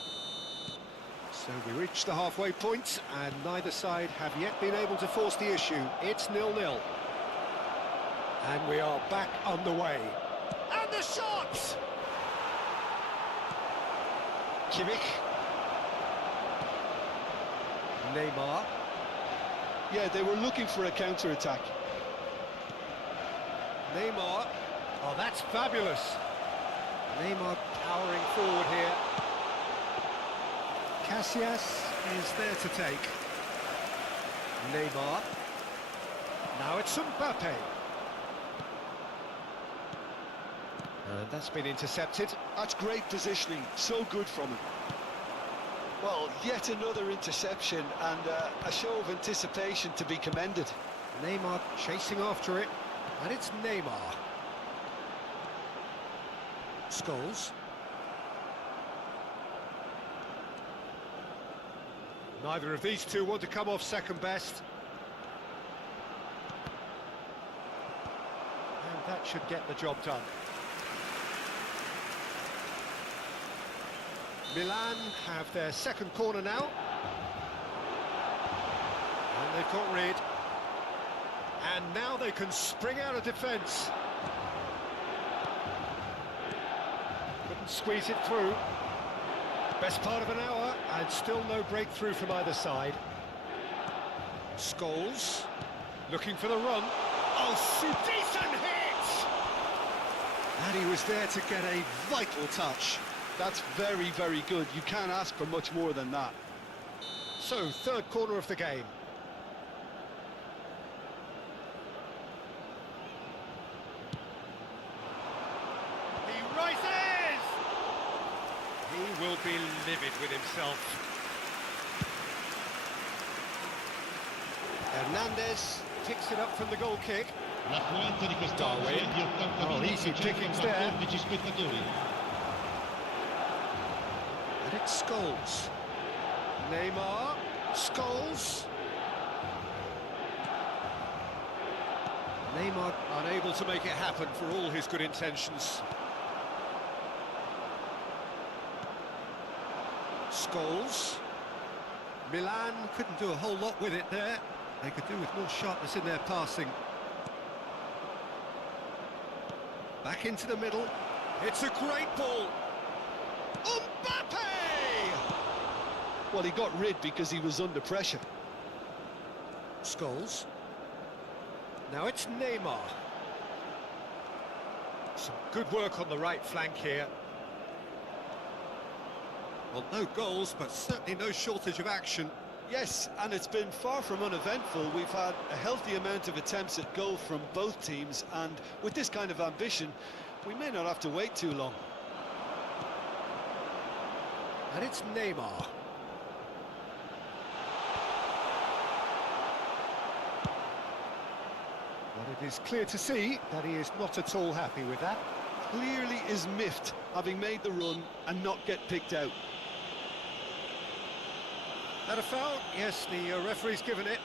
So we reach the halfway point, and neither side have yet been able to force the issue. It's 0-0. And we are back underway. And the shot! Kimmich. Neymar. Yeah, they were looking for a counter-attack. Neymar. Oh, that's fabulous. Neymar powering forward here. Casillas is there to take. Neymar. Now it's Mbappe. And that's been intercepted. That's great positioning, so good from him. Well, yet another interception and a show of anticipation to be commended. Neymar chasing after it. And it's Neymar. Scholes. Neither of these two want to come off second best. And that should get the job done. Milan have their second corner now. And they've got rid. And now they can spring out of defence. Couldn't squeeze it through. Best part of an hour, and still no breakthrough from either side. Scholes, looking for the run. Oh, decent hit! And he was there to get a vital touch. That's very, very good. You can't ask for much more than that. So, third corner of the game. He rises! He will be livid with himself. Hernandez picks it up from the goal kick. L'affluenza di quest'oggi è di 80.414 easy pickings there. spettatori. And And it's Scholes. Neymar. Scholes. Neymar unable to make it happen for all his good intentions. Scholes. Milan couldn't do a whole lot with it there. They could do with more sharpness in their passing. Back into the middle. It's a great ball. Mbappe! Well, he got rid because he was under pressure. Scholes. Now it's Neymar. Some good work on the right flank here. Well, no goals, but certainly no shortage of action. Yes, and it's been far from uneventful. We've had a healthy amount of attempts at goal from both teams, and with this kind of ambition, we may not have to wait too long. And it's Neymar. But it is clear to see that he is not at all happy with that. Clearly is miffed, having made the run and not get picked out. That a foul? Yes, the referee's given it.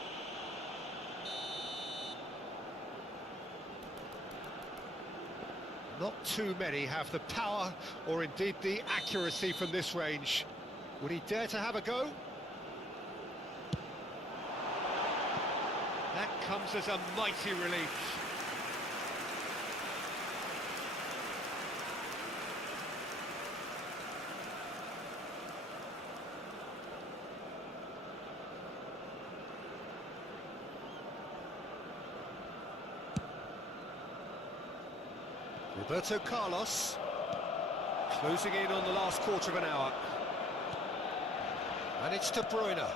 Not too many have the power or indeed the accuracy from this range. Would he dare to have a go? That comes as a mighty relief. Roberto Carlos, closing in on the last quarter of an hour. And it's De Bruyne.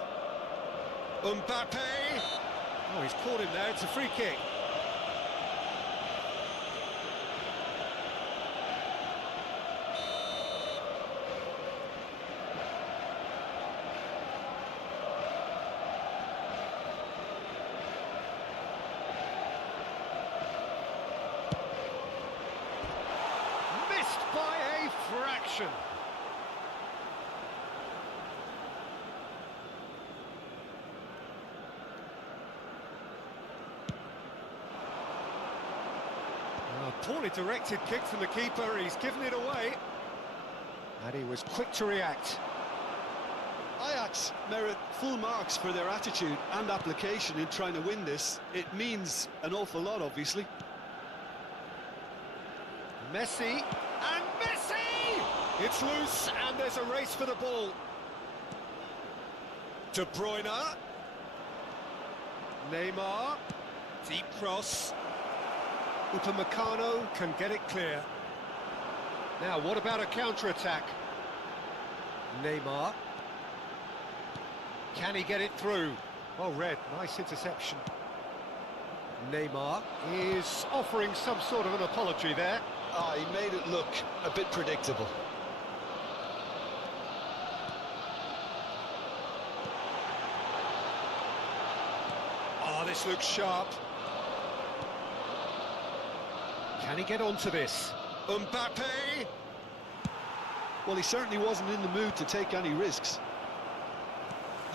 Mbappe! Oh, he's caught him there, it's a free kick. By a fraction. A poorly directed kick from the keeper, he's given it away. And he was quick to react. Ajax merit full marks for their attitude and application in trying to win this. It means an awful lot, obviously. Messi. And Messi! It's loose, and there's a race for the ball. De Bruyne. Neymar. Deep cross. Upamecano can get it clear. Now, what about a counter-attack? Neymar. Can he get it through? Oh, Red, nice interception. Neymar is offering some sort of an apology there. Ah, he made it look a bit predictable. Oh, this looks sharp. Can he get onto this? Mbappe! Well, he certainly wasn't in the mood to take any risks.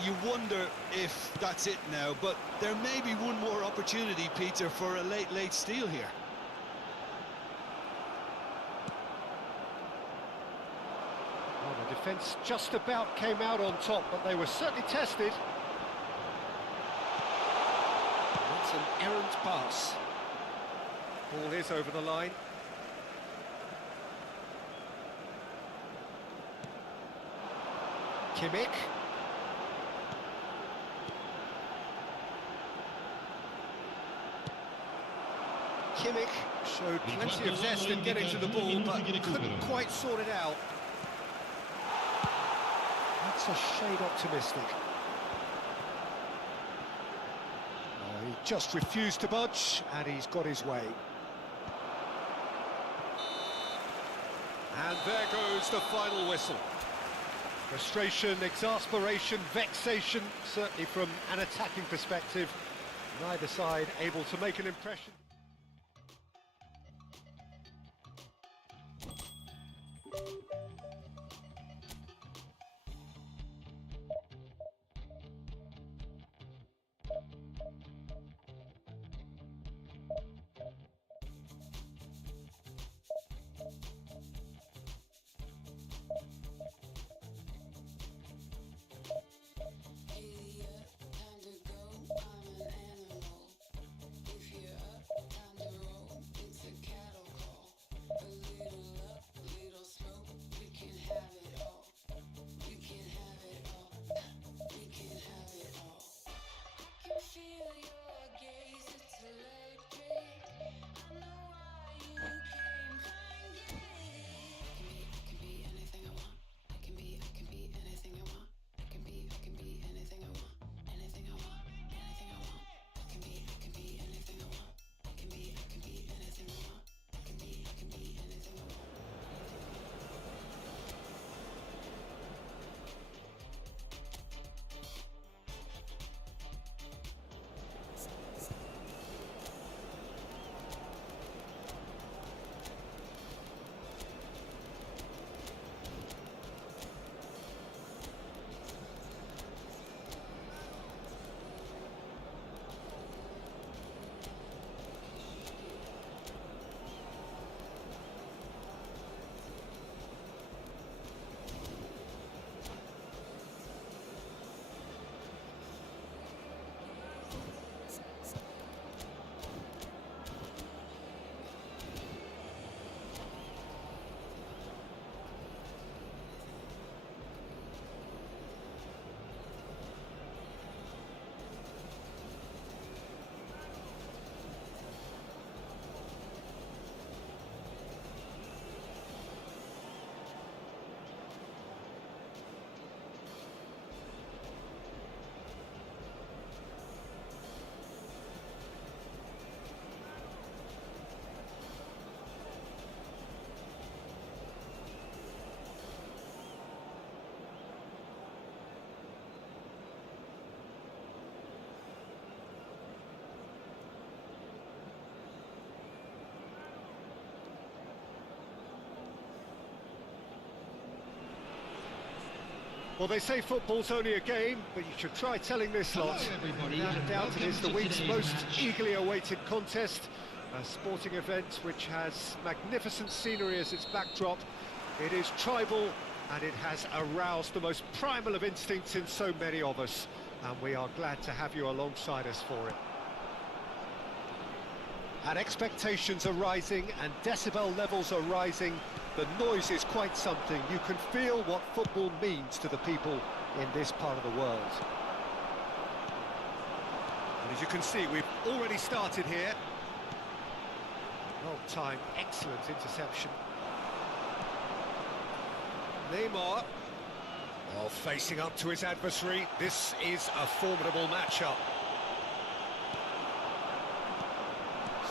You wonder if that's it now, but there may be one more opportunity, Peter, for a late steal here. Well, the defence just about came out on top, but they were certainly tested. That's an errant pass. Ball is over the line. Kimmich. Kimmich showed plenty of zest in getting to the ball, but couldn't quite sort it out. That's a shade optimistic. He just refused to budge, and he's got his way. And there goes the final whistle. Frustration, exasperation, vexation, certainly from an attacking perspective. Neither side able to make an impression. Well, they say football's only a game, but you should try telling this lot. Hello, everybody, Without a and doubt, it welcome is the to week's today's most match. eagerly awaited contest. A sporting event which has magnificent scenery as its backdrop. It is tribal, and it has aroused the most primal of instincts in so many of us. And we are glad to have you alongside us for it. And expectations are rising, and decibel levels are rising. The noise is quite something. You can feel what football means to the people in this part of the world. And as you can see, we've already started here. Well timed, excellent interception. Neymar. Oh, facing up to his adversary. This is a formidable matchup.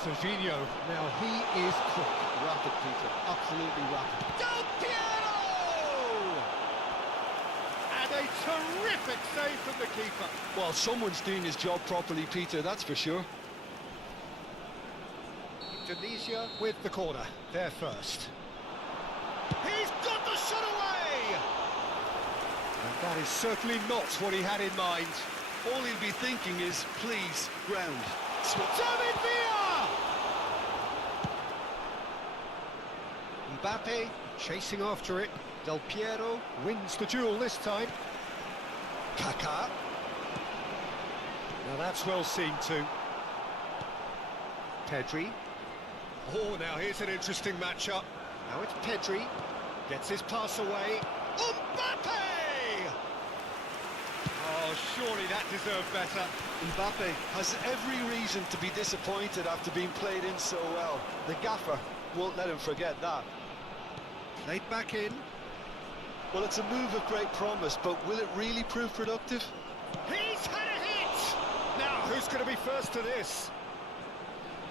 Serginho, now he is quick. Rapid, Peter, absolutely rapid. Del Piero! And a terrific save from the keeper. Well, someone's doing his job properly, Peter, that's for sure. Indonesia with the corner, there first. He's got the shot away! And that is certainly not what he had in mind. All he'll be thinking is, please, ground. David Villa! Mbappe chasing after it. Del Piero wins the duel this time. Kaká. Now that's well seen too. Pedri. Oh, now here's an interesting matchup. Now it's Pedri. Gets his pass away. Mbappe! Oh, surely that deserved better. Mbappe has every reason to be disappointed after being played in so well. The gaffer won't let him forget that. Played back in. Well, it's a move of great promise, but will it really prove productive? He's had a hit! Now, who's going to be first to this?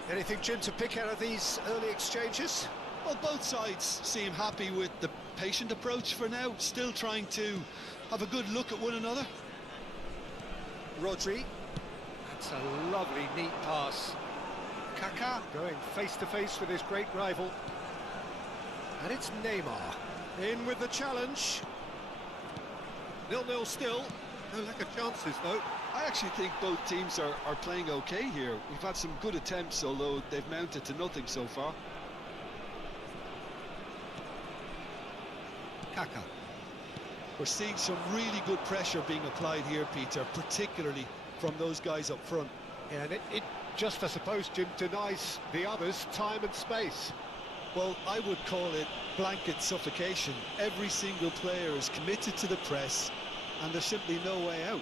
Anything, Jim, to pick out of these early exchanges? Well, both sides seem happy with the patient approach for now, still trying to have a good look at one another. Rodri. That's a lovely, neat pass. Kaká going face-to-face with his great rival. And it's Neymar. In with the challenge. 0-0 still. No lack of chances, though. I actually think both teams are playing okay here. We've had some good attempts, although they've mounted to nothing so far. Kaká. We're seeing some really good pressure being applied here, Peter, particularly from those guys up front. Yeah, and it just, I suppose, Jim, denies the others time and space. Well, I would call it blanket suffocation. Every single player is committed to the press, and there's simply no way out.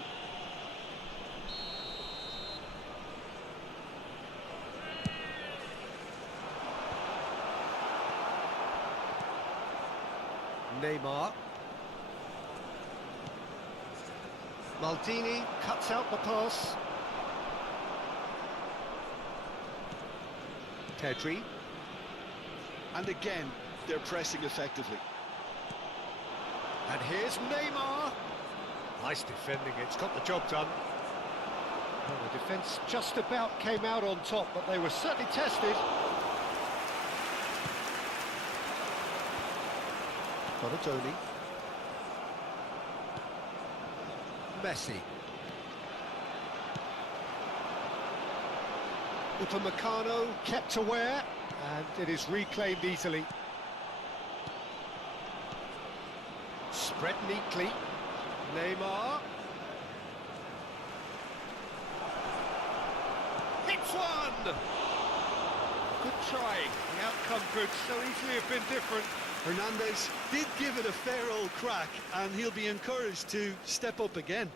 Neymar. Maldini cuts out the pass. Pedri. And again, they're pressing effectively. And here's Neymar. Nice defending, it's got the job done. Well, the defence just about came out on top, but they were certainly tested. Donatoni. Messi. Upamecano kept aware, and it is reclaimed easily. Spread neatly. Neymar. Hits one! Good trying. The outcome could so easily have been different. Hernandez did give it a fair old crack, and he'll be encouraged to step up again.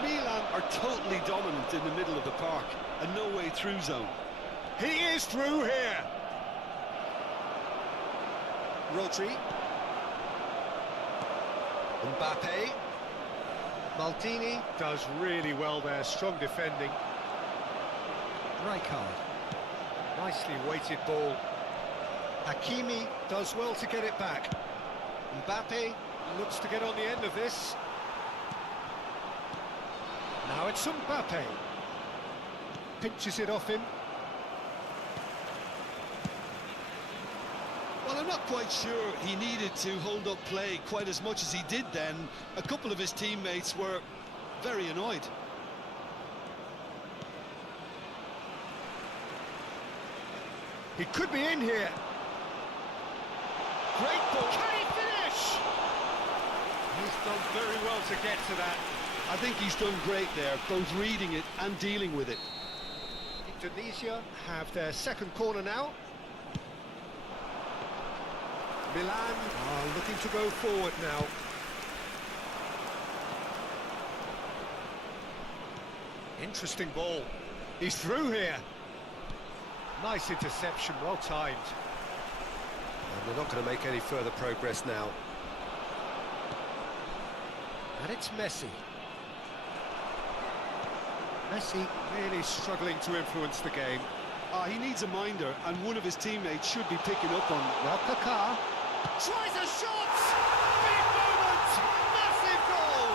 Milan are totally dominant in the middle of the park, a no-way through zone. He is through here. Rodri. Mbappe. Maldini does really well there, strong defending. Rijkaard. Nicely weighted ball. Hakimi does well to get it back. Mbappe looks to get on the end of this. Now it's Mbappe. pinches it off him. Well, I'm not quite sure he needed to hold up play quite as much as he did then. A couple of his teammates were very annoyed. He could be in here. Great ball. Can he finish? He's done very well to get to that. I think he's done great there, both reading it and dealing with it. Indonesia have their second corner now. Milan are looking to go forward now. Interesting ball. He's through here. Nice interception, well timed. And they're not going to make any further progress now. And it's Messi. Messi really struggling to influence the game. He needs a minder, and one of his teammates should be picking up on it. Now Kaká tries a shot! Big moment! Massive goal!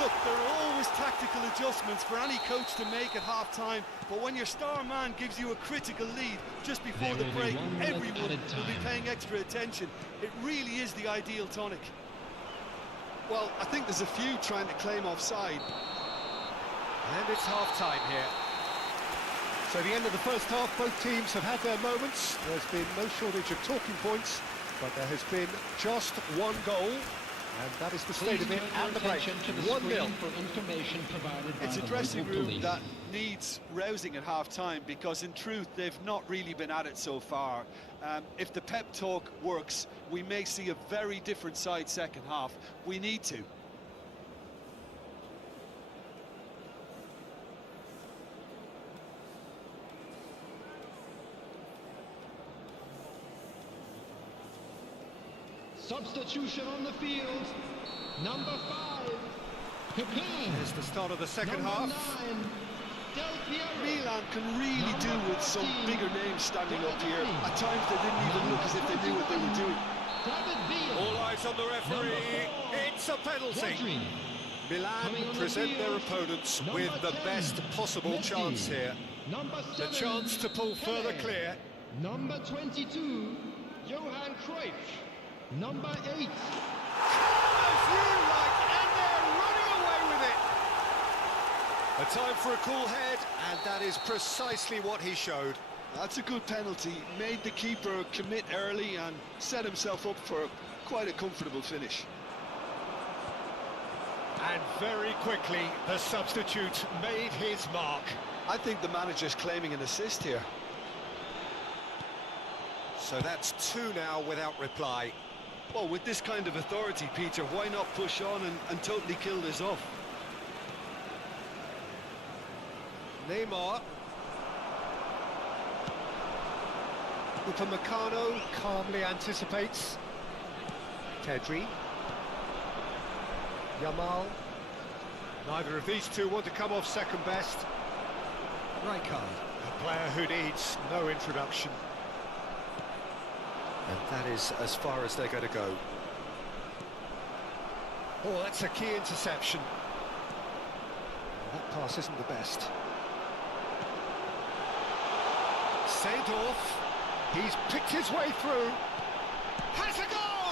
Look, there are always tactical adjustments for any coach to make at half-time, but when your star man gives you a critical lead just before the break, everyone will be paying extra attention. It really is the ideal tonic. Well, I think there's a few trying to claim offside. And it's half-time here. So the end of the first half, both teams have had their moments. There's been no shortage of talking points, but there has been just one goal, and that is the state of it and the break. 1-0. It's a dressing room that needs rousing at half-time, because in truth they've not really been at it so far. If the pep talk works, we may see a very different side second half. We need to. Substitution on the field. Number 5. Pemain. Here's the start of the second half. 9. Del Piero. Milan can really do with some bigger names standing up here. At times they didn't even look as if they knew what they were doing. All eyes on the referee. It's a penalty. Rodri. Milan present their opponents with the best possible chance here. Number 7. The chance to pull further clear. Number 22. Johan Cruyff. Number 8. As you like, and they're running away with it. A time for a cool head, and that is precisely what he showed. That's a good penalty. Made the keeper commit early and set himself up for quite a comfortable finish. And very quickly, the substitute made his mark. I think the manager's claiming an assist here. So that's 2 now without reply. Well, with this kind of authority, Peter, why not push on and totally kill this off? Neymar. Upamecano calmly anticipates. Pedri. Yamal. Neither of these two want to come off second best. Rijkaard, a player who needs no introduction. And that is as far as they're going to go. Oh, that's a key interception. That pass isn't the best. Seedorf, he's picked his way through. Has a goal!